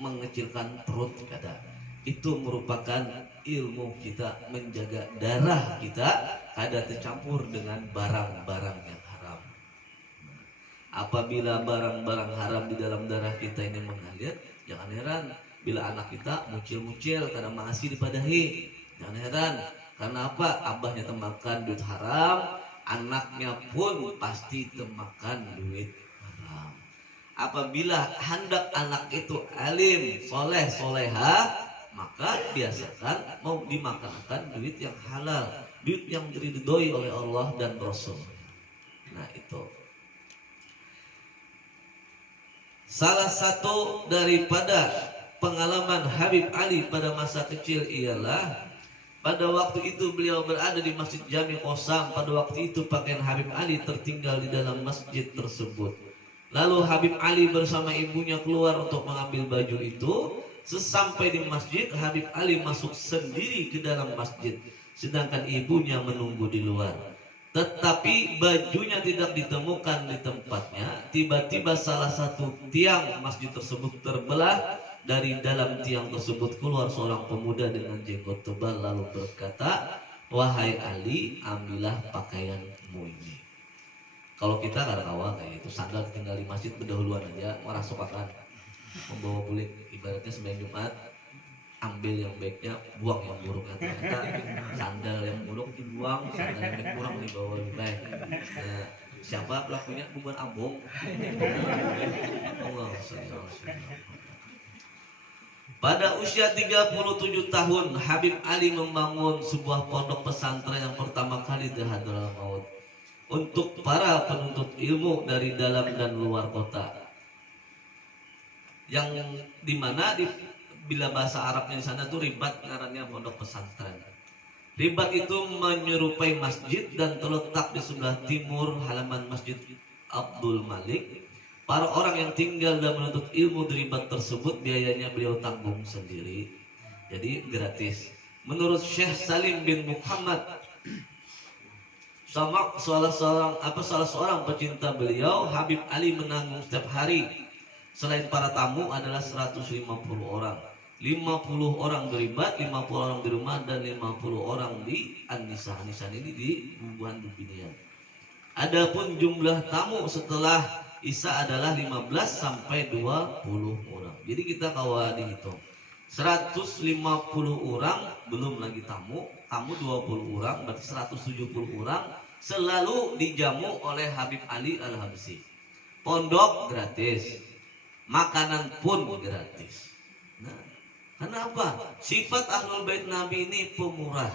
mengecilkan perut, kada. Itu merupakan ilmu kita menjaga darah kita kada tercampur dengan barang-barang yang haram. Apabila barang-barang haram di dalam darah kita ini mengalir, jangan heran bila anak kita mucil-mucil karena masih dipadahi. Jangan heran, karena apa? Abahnya temakan duit haram, anaknya pun pasti temakan duit haram. Apabila hendak anak itu alim, soleh, soleha, maka biasakan mau dimakankan duit yang halal, duit yang diridhoi oleh Allah dan Rasul. Nah, itu salah satu daripada pengalaman Habib Ali pada masa kecil ialah pada waktu itu beliau berada di Masjid Jami Qosam. Pada waktu itu pakaian Habib Ali tertinggal di dalam masjid tersebut. Lalu Habib Ali bersama ibunya keluar untuk mengambil baju itu. Sesampai di masjid, Habib Ali masuk sendiri ke dalam masjid, sedangkan ibunya menunggu di luar. Tetapi bajunya tidak ditemukan di tempatnya. Tiba-tiba salah satu tiang masjid tersebut terbelah. Dari dalam tiang tersebut keluar seorang pemuda dengan jenggot tebal lalu berkata, "Wahai Ali, ambillah pakaianmu ini." Kalau kita kadang kawa kayak itu, sandal tinggal di masjid berdahuluan aja, merasukakan membawa bulik, ibaratnya sembahyang Jumat, ambil yang baiknya, buang yang buruknya. Ternyata sandal yang buruk dibuang, sandal yang baik kurang dibawa lebih baik. Nah, siapa pelakunya? Bukan Ambung. Allah SWT. Pada usia 37 tahun, Habib Ali membangun sebuah pondok pesantren yang pertama kali di Hadramaut Maut untuk para penuntut ilmu dari dalam dan luar kota. Yang dimana bila bahasa Arabnya di sana itu ribat, ngarannya pondok pesantren. Ribat itu menyerupai masjid dan terletak di sebelah timur halaman Masjid Abdul Malik. Para orang yang tinggal dan menuntut ilmu di ribat tersebut biayanya beliau tanggung sendiri, jadi gratis. Menurut Syekh Salim bin Muhammad, salah seorang pecinta beliau, Habib Ali menanggung setiap hari. Selain para tamu adalah 150 orang. 50 orang beribat, 50 orang di rumah, dan 50 orang di An-Nisa. An-Nisa ini di Bubuhan Dubinian. Adapun jumlah tamu setelah Isya adalah 15 sampai 20 orang. Jadi kita kawa dihitung 150 orang belum lagi tamu 20 orang, berarti 170 orang selalu dijamu oleh Habib Ali Al-Habsyi. Pondok gratis, makanan pun gratis. Nah, kenapa? Sifat Ahlul Bait Nabi ini pemurah.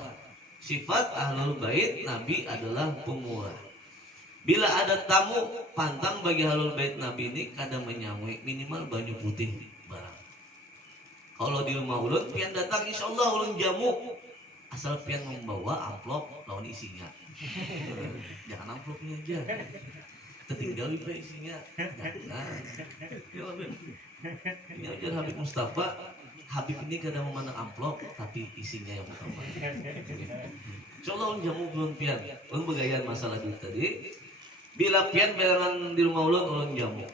Sifat Ahlul Bait Nabi adalah pemurah. Bila ada tamu, pantang bagi Ahlul Bait Nabi ini kadang menyamui minimal baju putih barang. Kalau di rumah ulun, pian datang insya Allah ulun jamu, asal pian membawa amplop lawan isinya. Jangan amplopnya aja, tertinggal juga isinya. Jangan. Ini aja Habib Mustafa. Habib ini kadang memandang amplop, tapi isinya yang utama. Insya Allah ulun jamu belum pian. Ulun bergayaan masalah duit tadi. Bila pian bayangan di rumah ulun jamu.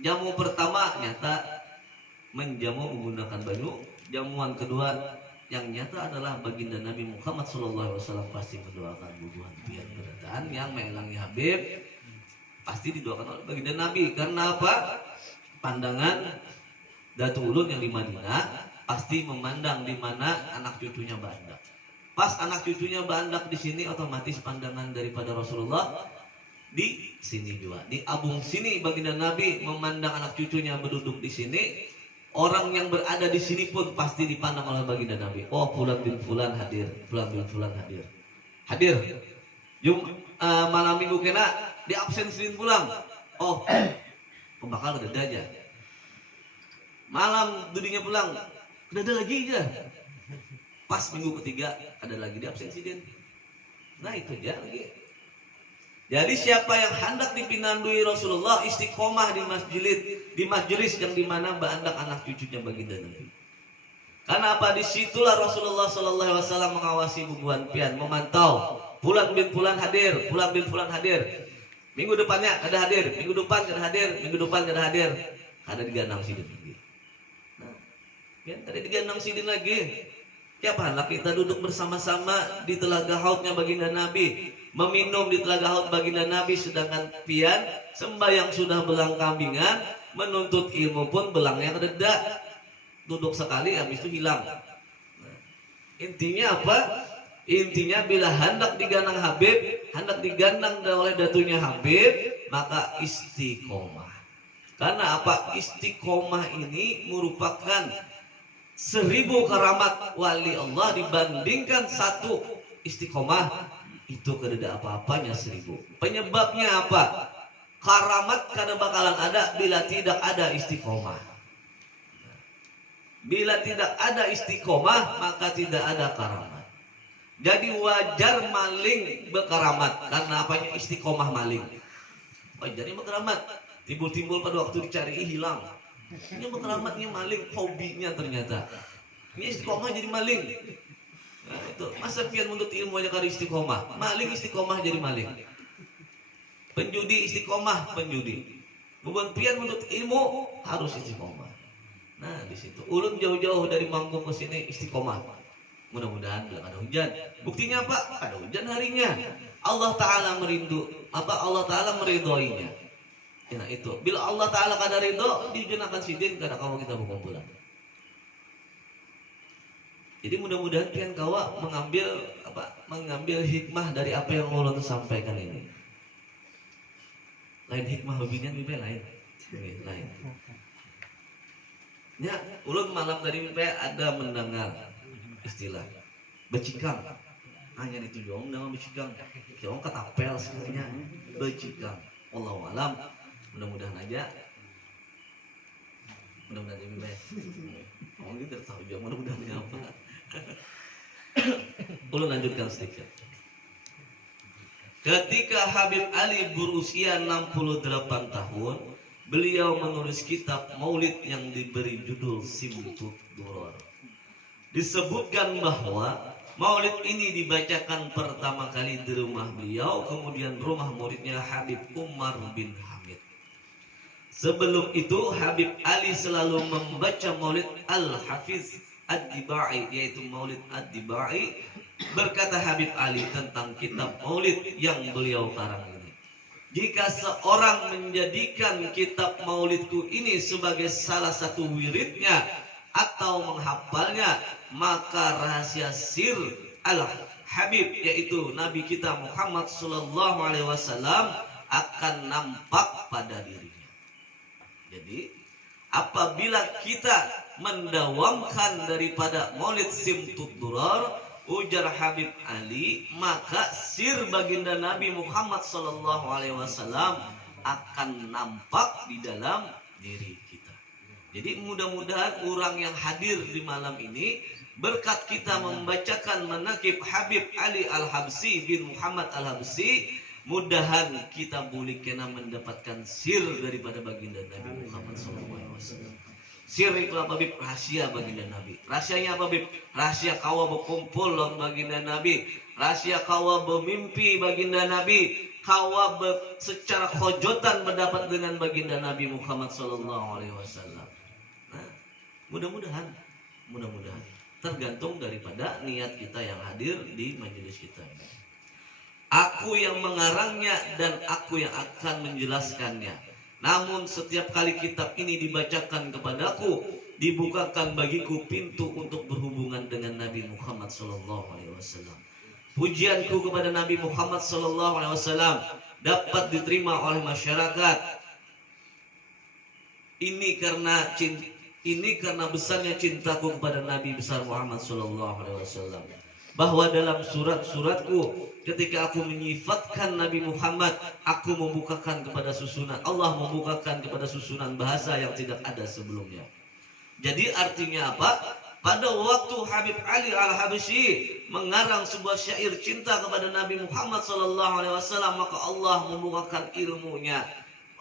Jamu pertama nyata menjamu menggunakan baju. Jamuan kedua yang nyata adalah baginda Nabi Muhammad SAW pasti mendoakan bubuhan pian kedatangan yang melangi Habib. Pasti didoakan oleh baginda Nabi. Karena apa? Pandangan Datuk ulun yang di Madinah pasti memandang di mana anak cucunya bandak. Pas anak cucunya bandak di sini, otomatis pandangan daripada Rasulullah di sini juga. Di Abung sini baginda Nabi memandang anak cucunya berduduk di sini. Orang yang berada di sini pun pasti dipandang oleh baginda Nabi. Oh, fulan bin fulan hadir, fulan bin fulan hadir. hadir. Malam minggu kena di absen Senin pulang. Oh, pembakal udah aja. Malam dudinya pulang, udah ada lagi aja. Pas minggu ketiga ada lagi di absen Senin. Nah itu aja lagi. Jadi siapa yang hendak dipinandui Rasulullah istiqomah di majelis yang dimana bandak anak cucunya baginda Nabi. Karena apa? Disitulah Rasulullah Sallallahu Alaihi Wasallam mengawasi bubuhan pian, memantau. Fulan bin Fulan hadir, Fulan bin Fulan hadir. Minggu depannya ada hadir, minggu depan ada hadir, minggu depan ada hadir. Ada 36 sidin lagi. Nah, pian ada 36 sidin lagi. Siapa hendak kita duduk bersama-sama di telaga haudnya baginda Nabi, meminum di telaga haud baginda Nabi, sedangkan pian sembahyang sudah belang kambingan, menuntut ilmu pun belangnya kededak. Duduk sekali habis itu hilang. Nah, intinya apa? Intinya bila hendak diganang Habib, hendak digandang oleh datunya Habib, maka istiqomah. Karena apa? Istiqomah ini merupakan 1000 karamat wali Allah dibandingkan 1 istiqomah itu kededa apa-apanya 1000. Penyebabnya apa? Karamat kada bakalan ada bila tidak ada istiqomah. Bila tidak ada istiqomah maka tidak ada karamat. Jadi wajar maling berkaramat karena apanya? Istiqomah maling. Wajar ini berkaramat. Timbul-timbul pada waktu dicari hilang. Ini berkaramatnya maling, hobinya ternyata. Ini istiqomah jadi maling. Nah, itu masa pian menuntut ilmu aja kali istiqomah. Maling istiqomah jadi maling. Penjudi istiqomah penjudi. Bukan pian menuntut ilmu harus istiqomah. Nah di situ ulun jauh-jauh dari Mangkung ke sini istiqomah. Mudah-mudahan belum ada hujan. Buktinya apa? Ada hujan harinya. Allah Taala merindu apa? Allah Taala meridhoinya. Nah itu. Bila Allah Taala kada ridho, dijunakan sidin kada kawa kita berkumpulan. Jadi mudah-mudahan pian kawa mengambil hikmah dari apa yang ulun sampaikan ini. Lain hikmah beginian lebih lain. Ya, ulun malam tadi ada mendengar istilah becikang. Hanya itu doang nama becikang. Orang ketapel sebenarnya becikang. Wallahu alam. Mudah-mudahan aja. Mudah-mudahan lebih baik. Oh gitu tahu juga mudah-mudahan apa. Ulun lanjutkan sedikit. Ketika Habib Ali berusia 68 tahun, beliau menulis kitab Maulid yang diberi judul Simtud Duror. Disebutkan bahwa Maulid ini dibacakan pertama kali di rumah beliau, kemudian rumah muridnya Habib Umar bin Hamid. Sebelum itu Habib Ali selalu membaca Maulid Al-Hafiz Ad-Dibai, yaitu Maulid Ad-Dibai. Berkata Habib Ali tentang kitab Maulid yang beliau karang ini, jika seorang menjadikan kitab maulidku ini sebagai salah satu wiridnya atau menghafalnya, maka rahasia sir al-Habib, yaitu Nabi kita Muhammad Sallallahu Alaihi Wasallam, akan nampak pada dirinya. Jadi apabila kita mendawamkan daripada Maulid Simtud Duror, ujar Habib Ali, maka sir baginda Nabi Muhammad Sallallahu Alaihi Wasallam akan nampak di dalam diri kita. Jadi mudah-mudahan orang yang hadir di malam ini, berkat kita membacakan manaqib Habib Ali Al-Habsyi bin Muhammad Al-Habsyi, mudahan kita boleh kena mendapatkan sir daripada baginda Nabi Muhammad Sallallahu Alaihi Wasallam. Sir itu apa bib? Rahasia baginda Nabi. Rahasianya apa bib? Rahasia kawa berkumpul dengan baginda Nabi. Rahasia kawa bermimpi baginda Nabi. Kawa secara khojotan mendapat dengan baginda Nabi Muhammad Sallallahu Alaihi Wasallam. Nah, mudah-mudahan tergantung daripada niat kita yang hadir di majelis kita ini. Aku yang mengarangnya dan aku yang akan menjelaskannya. Namun setiap kali kitab ini dibacakan kepadaku, dibukakan bagiku pintu untuk berhubungan dengan Nabi Muhammad Sallallahu Alaihi Wasallam. Pujianku kepada Nabi Muhammad Sallallahu Alaihi Wasallam dapat diterima oleh masyarakat. Ini karena besarnya cintaku kepada Nabi besar Muhammad Sallallahu Alaihi Wasallam. bahwa dalam surat-suratku ketika aku menyifatkan Nabi Muhammad, aku membukakan kepada susunan, Allah membukakan kepada susunan bahasa yang tidak ada sebelumnya. Jadi artinya apa? Pada waktu Habib Ali Al-Habsyi mengarang sebuah syair cinta kepada Nabi Muhammad SAW, maka Allah membukakan ilmunya,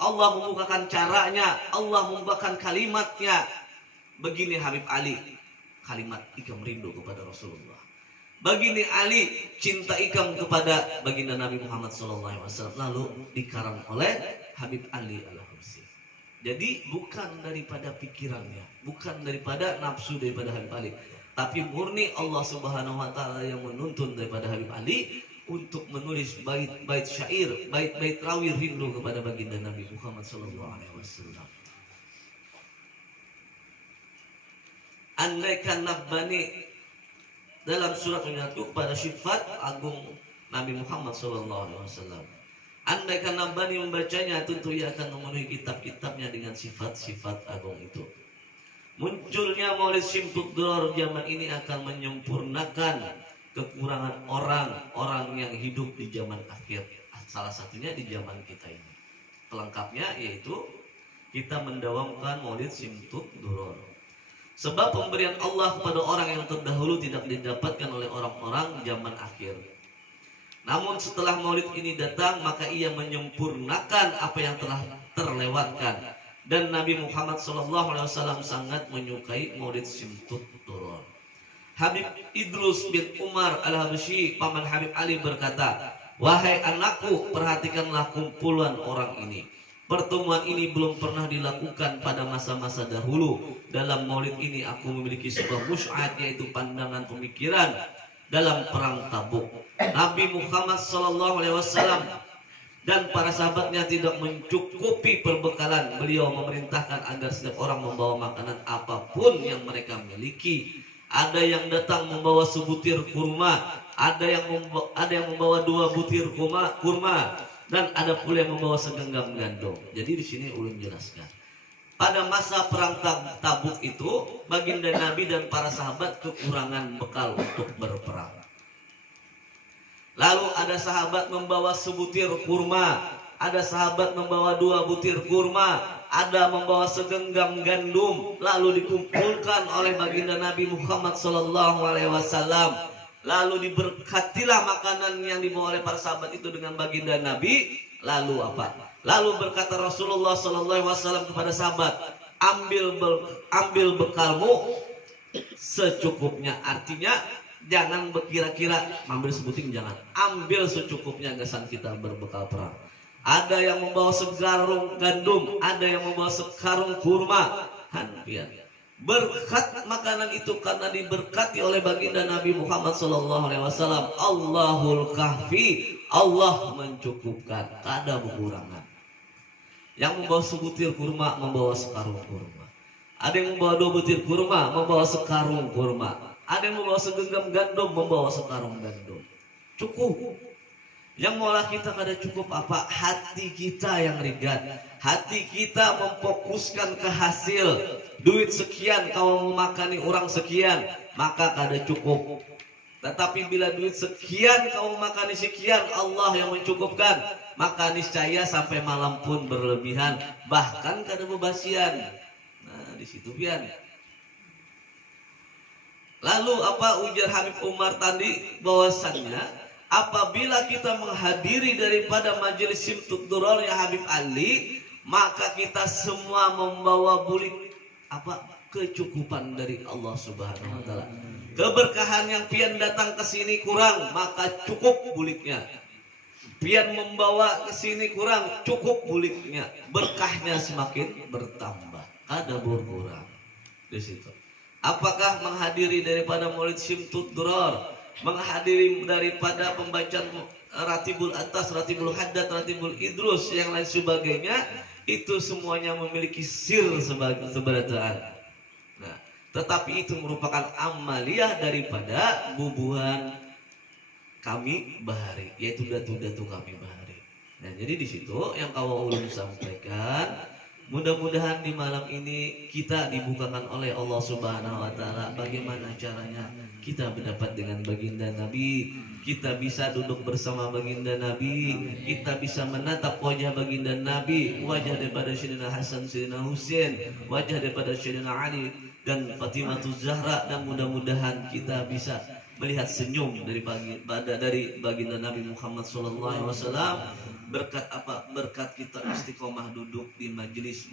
Allah membukakan caranya, Allah membukakan kalimatnya. Begini Habib Ali, kalimat ikam rindu kepada Rasulullah. Begini Ali, cinta ikam kepada baginda Nabi Muhammad SAW, lalu dikarang oleh Habib Ali Al-Habsyi. Jadi bukan daripada pikirannya, bukan daripada nafsu daripada Habib Ali, tapi murni Allah Subhanahu wa taala yang menuntun daripada Habib Ali untuk menulis bait-bait syair, bait-bait rawi rindu kepada baginda Nabi Muhammad SAW. Andaikan Nabbani dalam surat menyatu kepada sifat agung Nabi Muhammad SAW. Andaikan Nabbani membacanya, tentu ia akan memenuhi kitab-kitabnya dengan sifat-sifat agung itu. Munculnya Maulid Simtud Durar zaman ini akan menyempurnakan kekurangan orang-orang yang hidup di zaman akhir. Salah satunya di zaman kita ini. Pelengkapnya yaitu kita mendawamkan Maulid Simtud Durar. Sebab pemberian Allah kepada orang yang terdahulu tidak didapatkan oleh orang-orang zaman akhir. Namun setelah maulid ini datang, maka ia menyempurnakan apa yang telah terlewatkan. Dan Nabi Muhammad SAW sangat menyukai maulid Simtud Durar. Habib Idrus bin Umar Al-Habsyi, paman Habib Ali berkata, "Wahai anakku, perhatikanlah kumpulan orang ini. Pertemuan ini belum pernah dilakukan pada masa-masa dahulu. Dalam maulid ini aku memiliki sebuah musy'ad, yaitu pandangan pemikiran dalam perang Tabuk. Nabi Muhammad SAW dan para sahabatnya tidak mencukupi perbekalan. Beliau memerintahkan agar setiap orang membawa makanan apapun yang mereka miliki. Ada yang datang membawa sebutir kurma, ada yang membawa 2 butir kurma, dan ada pula yang membawa segenggam gandum." Jadi di sini ulun jelaskan. Pada masa perang Tabuk itu, baginda Nabi dan para sahabat kekurangan bekal untuk berperang. Lalu ada sahabat membawa sebutir kurma, ada sahabat membawa 2 butir kurma, ada membawa segenggam gandum, lalu dikumpulkan oleh baginda Nabi Muhammad SAW. Lalu diberkatilah makanan yang dibawa oleh para sahabat itu dengan baginda Nabi. Lalu apa? Lalu berkata Rasulullah SAW kepada sahabat, ambil bekalmu secukupnya. Artinya jangan berkira-kira ambil sebuting, jangan. Ambil secukupnya gasan kita berbekal perang. Ada yang membawa sekarung gandum, ada yang membawa sekarung kurma. Hanpian. Berkat makanan itu karena diberkati oleh baginda Nabi Muhammad SAW. Allahul Kahfi, Allah mencukupkan, tak ada kekurangan. Yang membawa sebutir kurma membawa sekarung kurma. Ada yang membawa 2 butir kurma membawa sekarung kurma. Ada yang membawa segenggam gandum membawa sekarung gandum. Cukup. Yang maulah kita kada cukup apa? Hati kita yang ringan. Hati kita memfokuskan ke hasil. Duit sekian kau memakani orang sekian, maka kada cukup. Tetapi bila duit sekian kau memakani sekian, Allah yang mencukupkan, maka niscaya sampai malam pun berlebihan, bahkan kada bebasian. Nah, di situ pian. Lalu apa ujar Habib Umar tadi, bahwasannya apabila kita menghadiri daripada majelis Simtud Durar ya Habib Ali, maka kita semua membawa bulik apa? Kecukupan dari Allah Subhanahu wa taala. Keberkahan yang pian datang ke sini kurang, maka cukup buliknya. Pian membawa ke sini kurang, cukup buliknya. Berkahnya semakin bertambah, kada berkurang. Di situ. Apakah menghadiri daripada Maulid Simtud Durar, menghadiri daripada pembacaan Ratibul Atas, Ratibul Haddad, Ratibul Idrus, yang lain sebagainya, itu semuanya memiliki sir seberataan. Nah, tetapi itu merupakan amaliyah daripada bubuhan kami bahari, yaitu datu-datu kami bahari. Nah, jadi di situ yang kau ulun sampaikan Mudah-mudahan di malam ini kita dibukakan oleh Allah Subhanahu wa taala. Bagaimana caranya kita berdapat dengan baginda Nabi, kita bisa duduk bersama baginda Nabi, kita bisa menatap wajah baginda Nabi, wajah daripada Sayyidina Hasan, Sayyidina Husain, wajah daripada Sayyidina Ali dan Fatimah Zahra, dan mudah-mudahan kita bisa melihat senyum dari baginda Nabi Muhammad SAW. Berkat apa? Berkat kita istiqomah duduk di majelis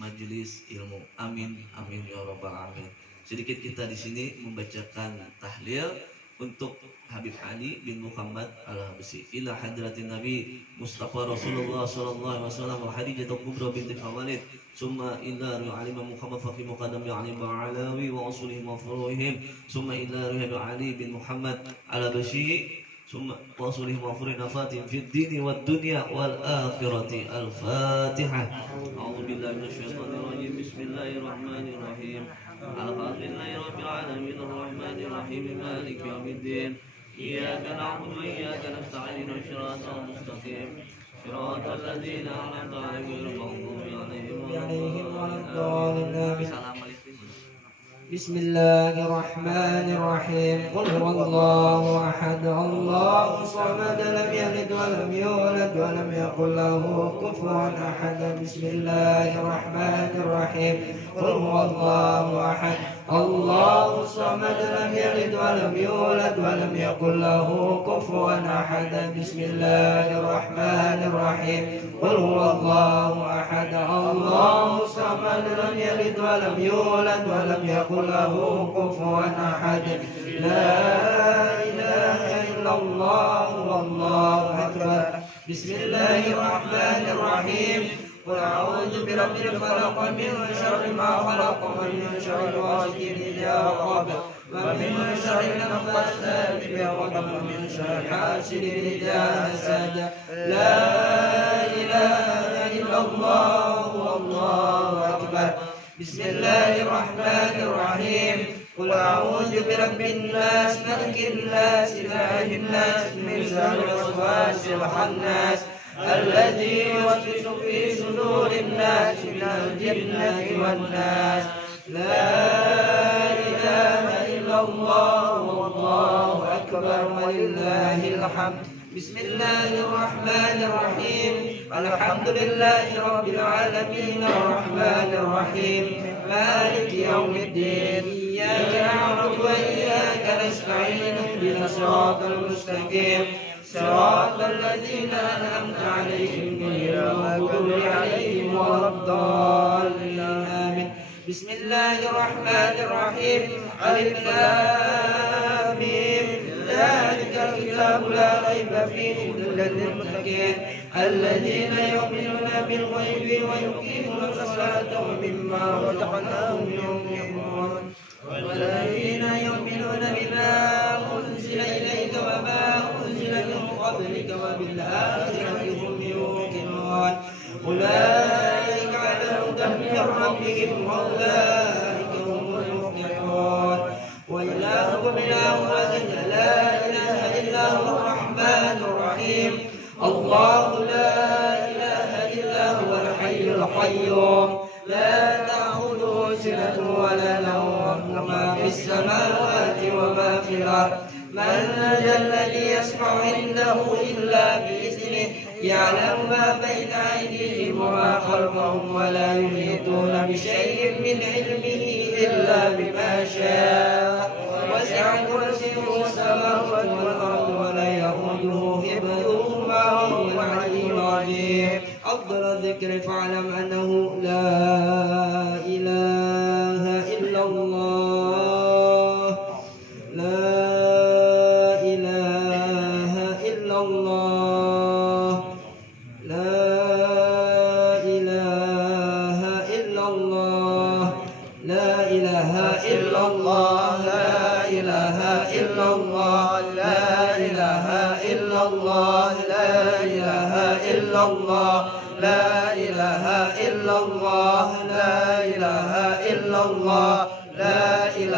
ilmu. Amin, amin ya rabbal alamin. Sedikit kita di sini membacakan tahlil untuk Habib Ali bin Muhammad Al-Habsyi. Ila hadratin Nabi Mustafa Rasulullah sallallahu alaihi wasallam wa Khadijah Kubra binti Khalid. Summa ila alim Muhammad Fakih Muqaddam Alim Alawi wa usulihim wa furuhihim. Summa ila Habib Ali bin Muhammad Al-Habsyi. ثم واصلهم وفرنا فاتهم في الدين والدنيا والآخرة. الفاتحة. أعوذ بالله من الشيطان الرجيم. بسم الله الرحمن الرحيم. الحمد لله رب العالمين الرحمن الرحيم مالك يوم الدين. إياك نعبد وإياك نستعين الصراط المستقيم صراط الذين أنعمت عليهم غير المغضوب عليهم ولا الضالين. بسم الله الرحمن الرحيم. قل هو الله أحد الله الصمد لم يلد ولم يولد ولم يكن له كفوا أحد. بسم الله الرحمن الرحيم. قل هو الله أحد الله الصمد لم يلد ولم يولد ولم يكن له كفوا أحد. بسم الله الرحمن الرحيم. قل هو الله أحد الله الصمد لم يلد ولم يولد ولم يكن له كفوا أحد. لا إله إلا الله والله أكبر. بسم الله الرحمن الرحيم. قل أعوذ برب الفلق من شر ما خلق ومن شر غاسق إذا وقب ومن شر النفاثات في العقد ومن شر حاسد إذا حسد. لا إله إلا الله والله أكبر. بسم الله الرحمن الرحيم. قل أعوذ برب الناس ملك الناس إله الناس من شر الوسواس الخناس الذي يوسوس في صدور الناس من الجنة والناس. لا إله إلا الله والله أكبر ولله الحمد. بسم الله الرحمن الرحيم. الحمد لله رب العالمين الرحمن الرحيم مالك يوم الدين. إياك نعبد وإياك نستعين اهدنا الصراط المستقيم صراط الذين أنعمت عليهم غير المغضوب عليهم ولا الضالين. آمين. بسم الله الرحمن الرحيم. ألف لام ميم. ذلك الكتاب لا ريب فيه هدى للمتقين الذين يؤمنون بالغيب ويقيمون الصلاة ومما رزقناهم ينفقون والذين يؤمنون بما أنزل إليك وما أنزل من قبلك وبالآخرة هم يوقنون. أولئك على هدى من ربهم وأولئك هم المفلحون. وإلهكم إله واحد لا إله إلا هو الرحمن الرحيم. الله لا إله إلا هو الحي القيوم لا تأخذه سنة ولا نوم وما في السماوات وما في الأرض. من ذا الذي يشفع عنده إلا بإذنه يعلم ما بين أيديهم وما خلفهم ولا يحيطون بشيء من علمه إلا بما شاء. وسع كرسيه السماوات والأرض ولا يئوده حفظهما وهو العلي العظيم. أفضل الذكر فاعلم أنه لا إله إلا الله. لا إله إلا الله. لا إله إلا الله. لا إله إلا الله. لا إله إلا الله. لا إله إلا الله. لا إله إلا الله. لا إله إلا الله. لا إله إلا الله. لا إله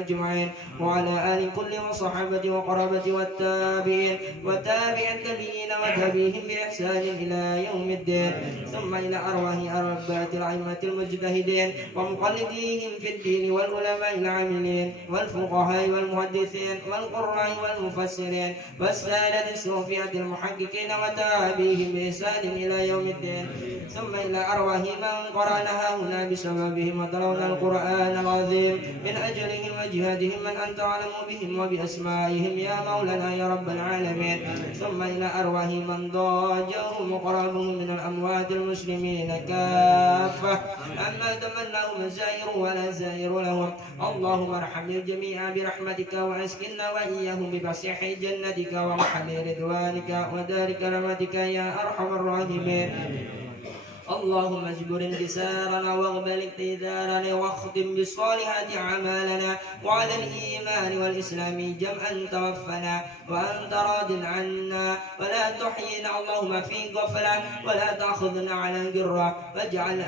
أجمعين وعلى آل كل وصحابة وقرابة والتابعين وتابع التابعين وتابعهم بإحسان إلى يوم الدين ثم إلى أرواح أربعة الأئمة المجتهدين ومقلديهم في الدين والعلماء العاملين والفقهاء والمحدثين والقراء والمفسرين والسادة الصوفية المحققين وتابعهم بإحسان إلى يوم الدين ثم إلى أرواح من قرأنها هنا بسببهم وتلون القرآن العظيم من أجلهم وجهادهم من أنت أعلم بهم وبأسمائهم يا مولانا يا رب العالمين ثم إلى أرواح من ضاجهم وقربهم من الأموات المسلمين كافة أما تمناه مزائر ولا زائر لهم اللهم ارحم الجميع برحمتك وأسكننا وإياهم بفسيح جنتك ومحل رضوانك ودار كرامتك يا أرحم الراحمين اللهم اجبر انكسارنا واقبل اقتدارنا واختم بالصالحات أعمالنا وعلى الإيمان والإسلام جمعا توفنا وأنت راض عنا ولا تحيينا اللهم في غفلة ولا تأخذنا على جرة واجعل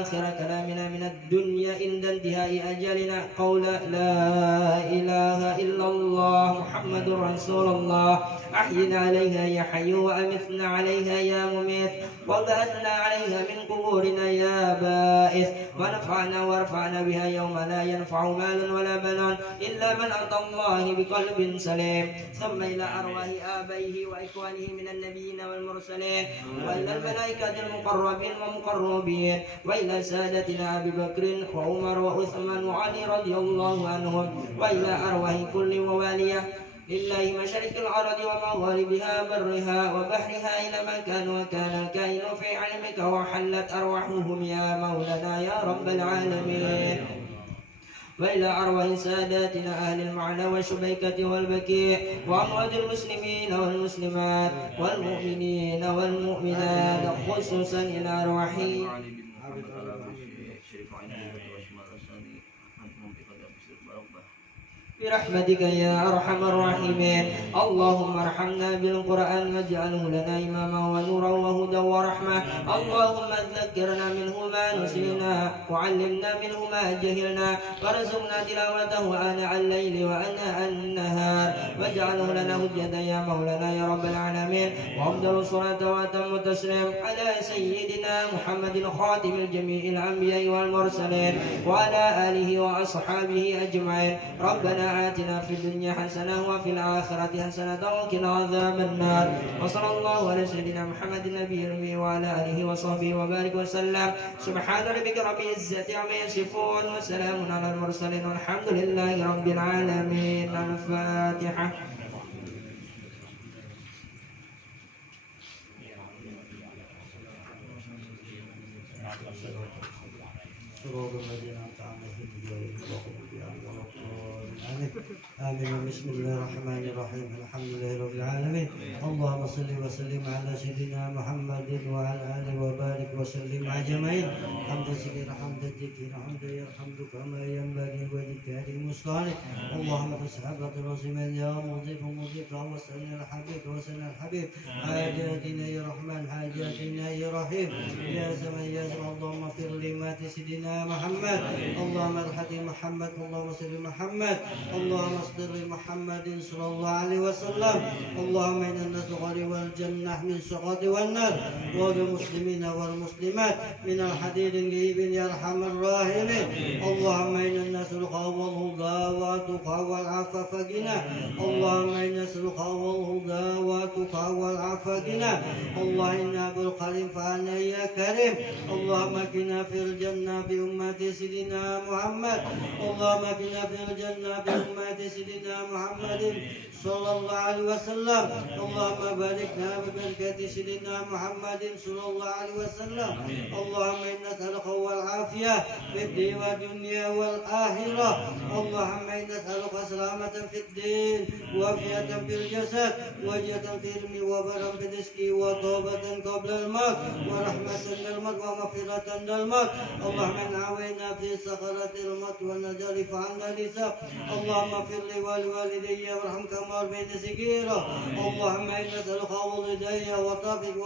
آخر كلامنا من الدنيا عند انتهاء أجلنا قول لا إله إلا الله محمد رسول الله أحينا عليها يا حي وأمتنا عليها يا مميت وبعثنا عليها من قبورنا يا بائس ونفعنا وارفعنا بها يوم لا ينفع مال ولا بنون إلا من أتى الله بقلب سليم ثم إلى أرواح آبائه وإخوانه من النبيين والمرسلين وإلى الملائكة المقربين والمقربين وإلى سادتنا أبي بكر وعمر وعثمان وعلي رضي الله عنهم وإلى أرواح كل وواليه لله مشارق الأرض ومغاربها برها وبحرها إلى ما كان وكان الكائن في علمك وحلت أرواحهم يا مولانا يا رب العالمين وإلى أرواح ساداتنا أهل المعنى والشبيكة والبكيع وأموات المسلمين والمسلمات والمؤمنين والمؤمنات خصوصا إلى أرواح برحمتك يا أرحم الراحمين اللهم ارحمنا بالقرآن واجعله لنا إماما ونورا وهدى ورحمة اللهم ذكرنا منه ما نسينا وعلمنا منه ما جهلنا وارزقنا تلاوته آناء الليل وآناء النهار واجعله لنا هجة يا مولانا يا رب العالمين وأفضل الصلاة وأتم التسليم على سيدنا محمد خاتم الجميع الأنبياء والمرسلين وعلى آله وأصحابه أجمعين ربنا آتنا في الدنيا حسنة وفي الآخرة حسنة وقنا عذاب النار وصلى الله على سيدنا محمد النبي الأمي وعلى آله وصحبه وبارك وسلم سبحان ربك رب العزة عما يصفون وسلام على المرسلين والحمد لله رب العالمين الفاتحة آمين بسم الله الرحمن الرحيم الحمد لله رب العالمين اللهم صل وسلم على سيدنا محمد وعلى آله وبارك وسلم أجمعين حمد سكر حمد الذكر حمد يرحمك كما ينبغي وجهك المصطلح اللهم تسحبت الرسمين يا مضيف مضيف وسلم الحبيب وسلم الحبيب حاجاتنا يا رحمن حاجاتنا يا رحيم يا زمن يا زمن اللهم اغفر لما سيدنا محمد اللهم ارحم محمد اللهم صل محمد اللهم اصدر لمحمد صلى الله عليه وسلم اللهم إنا نسأل والجنة من سخط والنار والمسلمين والمسلمات من الحديد الجيب يا أرحم الراحمين اللهم إنا نسألك والهدى والتقى والعفاف غنى اللهم إنا نسألك والهدى والتقى والعفاف غنى اللهم إنا بالقريم فعنا يا كريم اللهم كنا في الجنة بأمة سيدنا محمد اللهم كنا في الجنة بأمة سيدنا محمد صلى الله عليه وسلم اللهم باركنا ببركة سيدنا محمد صلى الله عليه وسلم اللهم إنا نسألك والعافية في الدين والدنيا والآخرة اللهم إنا نسألك سلامة في الدين وعافية في الجسد وجهة في العلم وبرا في الرزق وتوبة قبل الموت ورحمة للموت ومغفرة للموت اللهم إن عوينا في سخرة الموت والنجار فعنا لسان اللهم اللهم اغفر لي ولوالدي وارحم كما ربيتني صغيرا. اللهم إنا نسألك عوض الهداية والتوفيق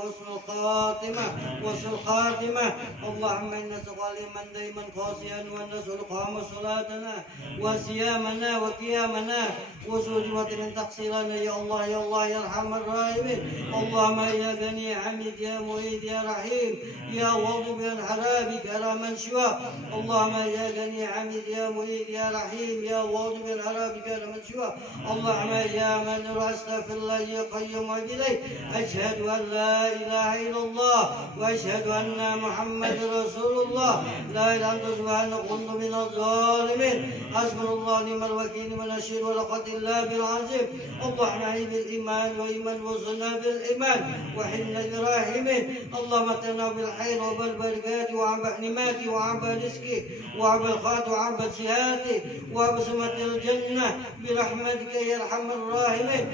وحسن الخاتمة. اللهم إنا نسألك علما دائما قاسيا ونسألك عام صلاتنا وصيامنا وقيامنا وسجود من تقصيرنا يا الله يا الله يا أرحم الراحمين. اللهم يا غني حميد يا معيد يا رحيم يا واضب يا حرابك على من سوى. اللهم يا غني حميد يا معيد يا رحيم يا واضب يا حرابك على من سوى. اللهم يا من استغفر الله يا قيوم إليك. أشهد أن لا إله إلا الله وأشهد أن محمد رسول الله. لا إله إلا أنت سبحانك كنت من الظالمين. حسبنا الله ونعم الوكيل من الشر ولا قوة إلا بالعظيم. اللهم أعنا بالإيمان وإيمان وصلنا بالإيمان وحنا براحمين. اللهم اتنا بالخير وبالبركات وعب نعماتي وعب رزقي وعب الخير وعب سياتي وعب سمة الجنة برحمتك يا أرحم الراحمين.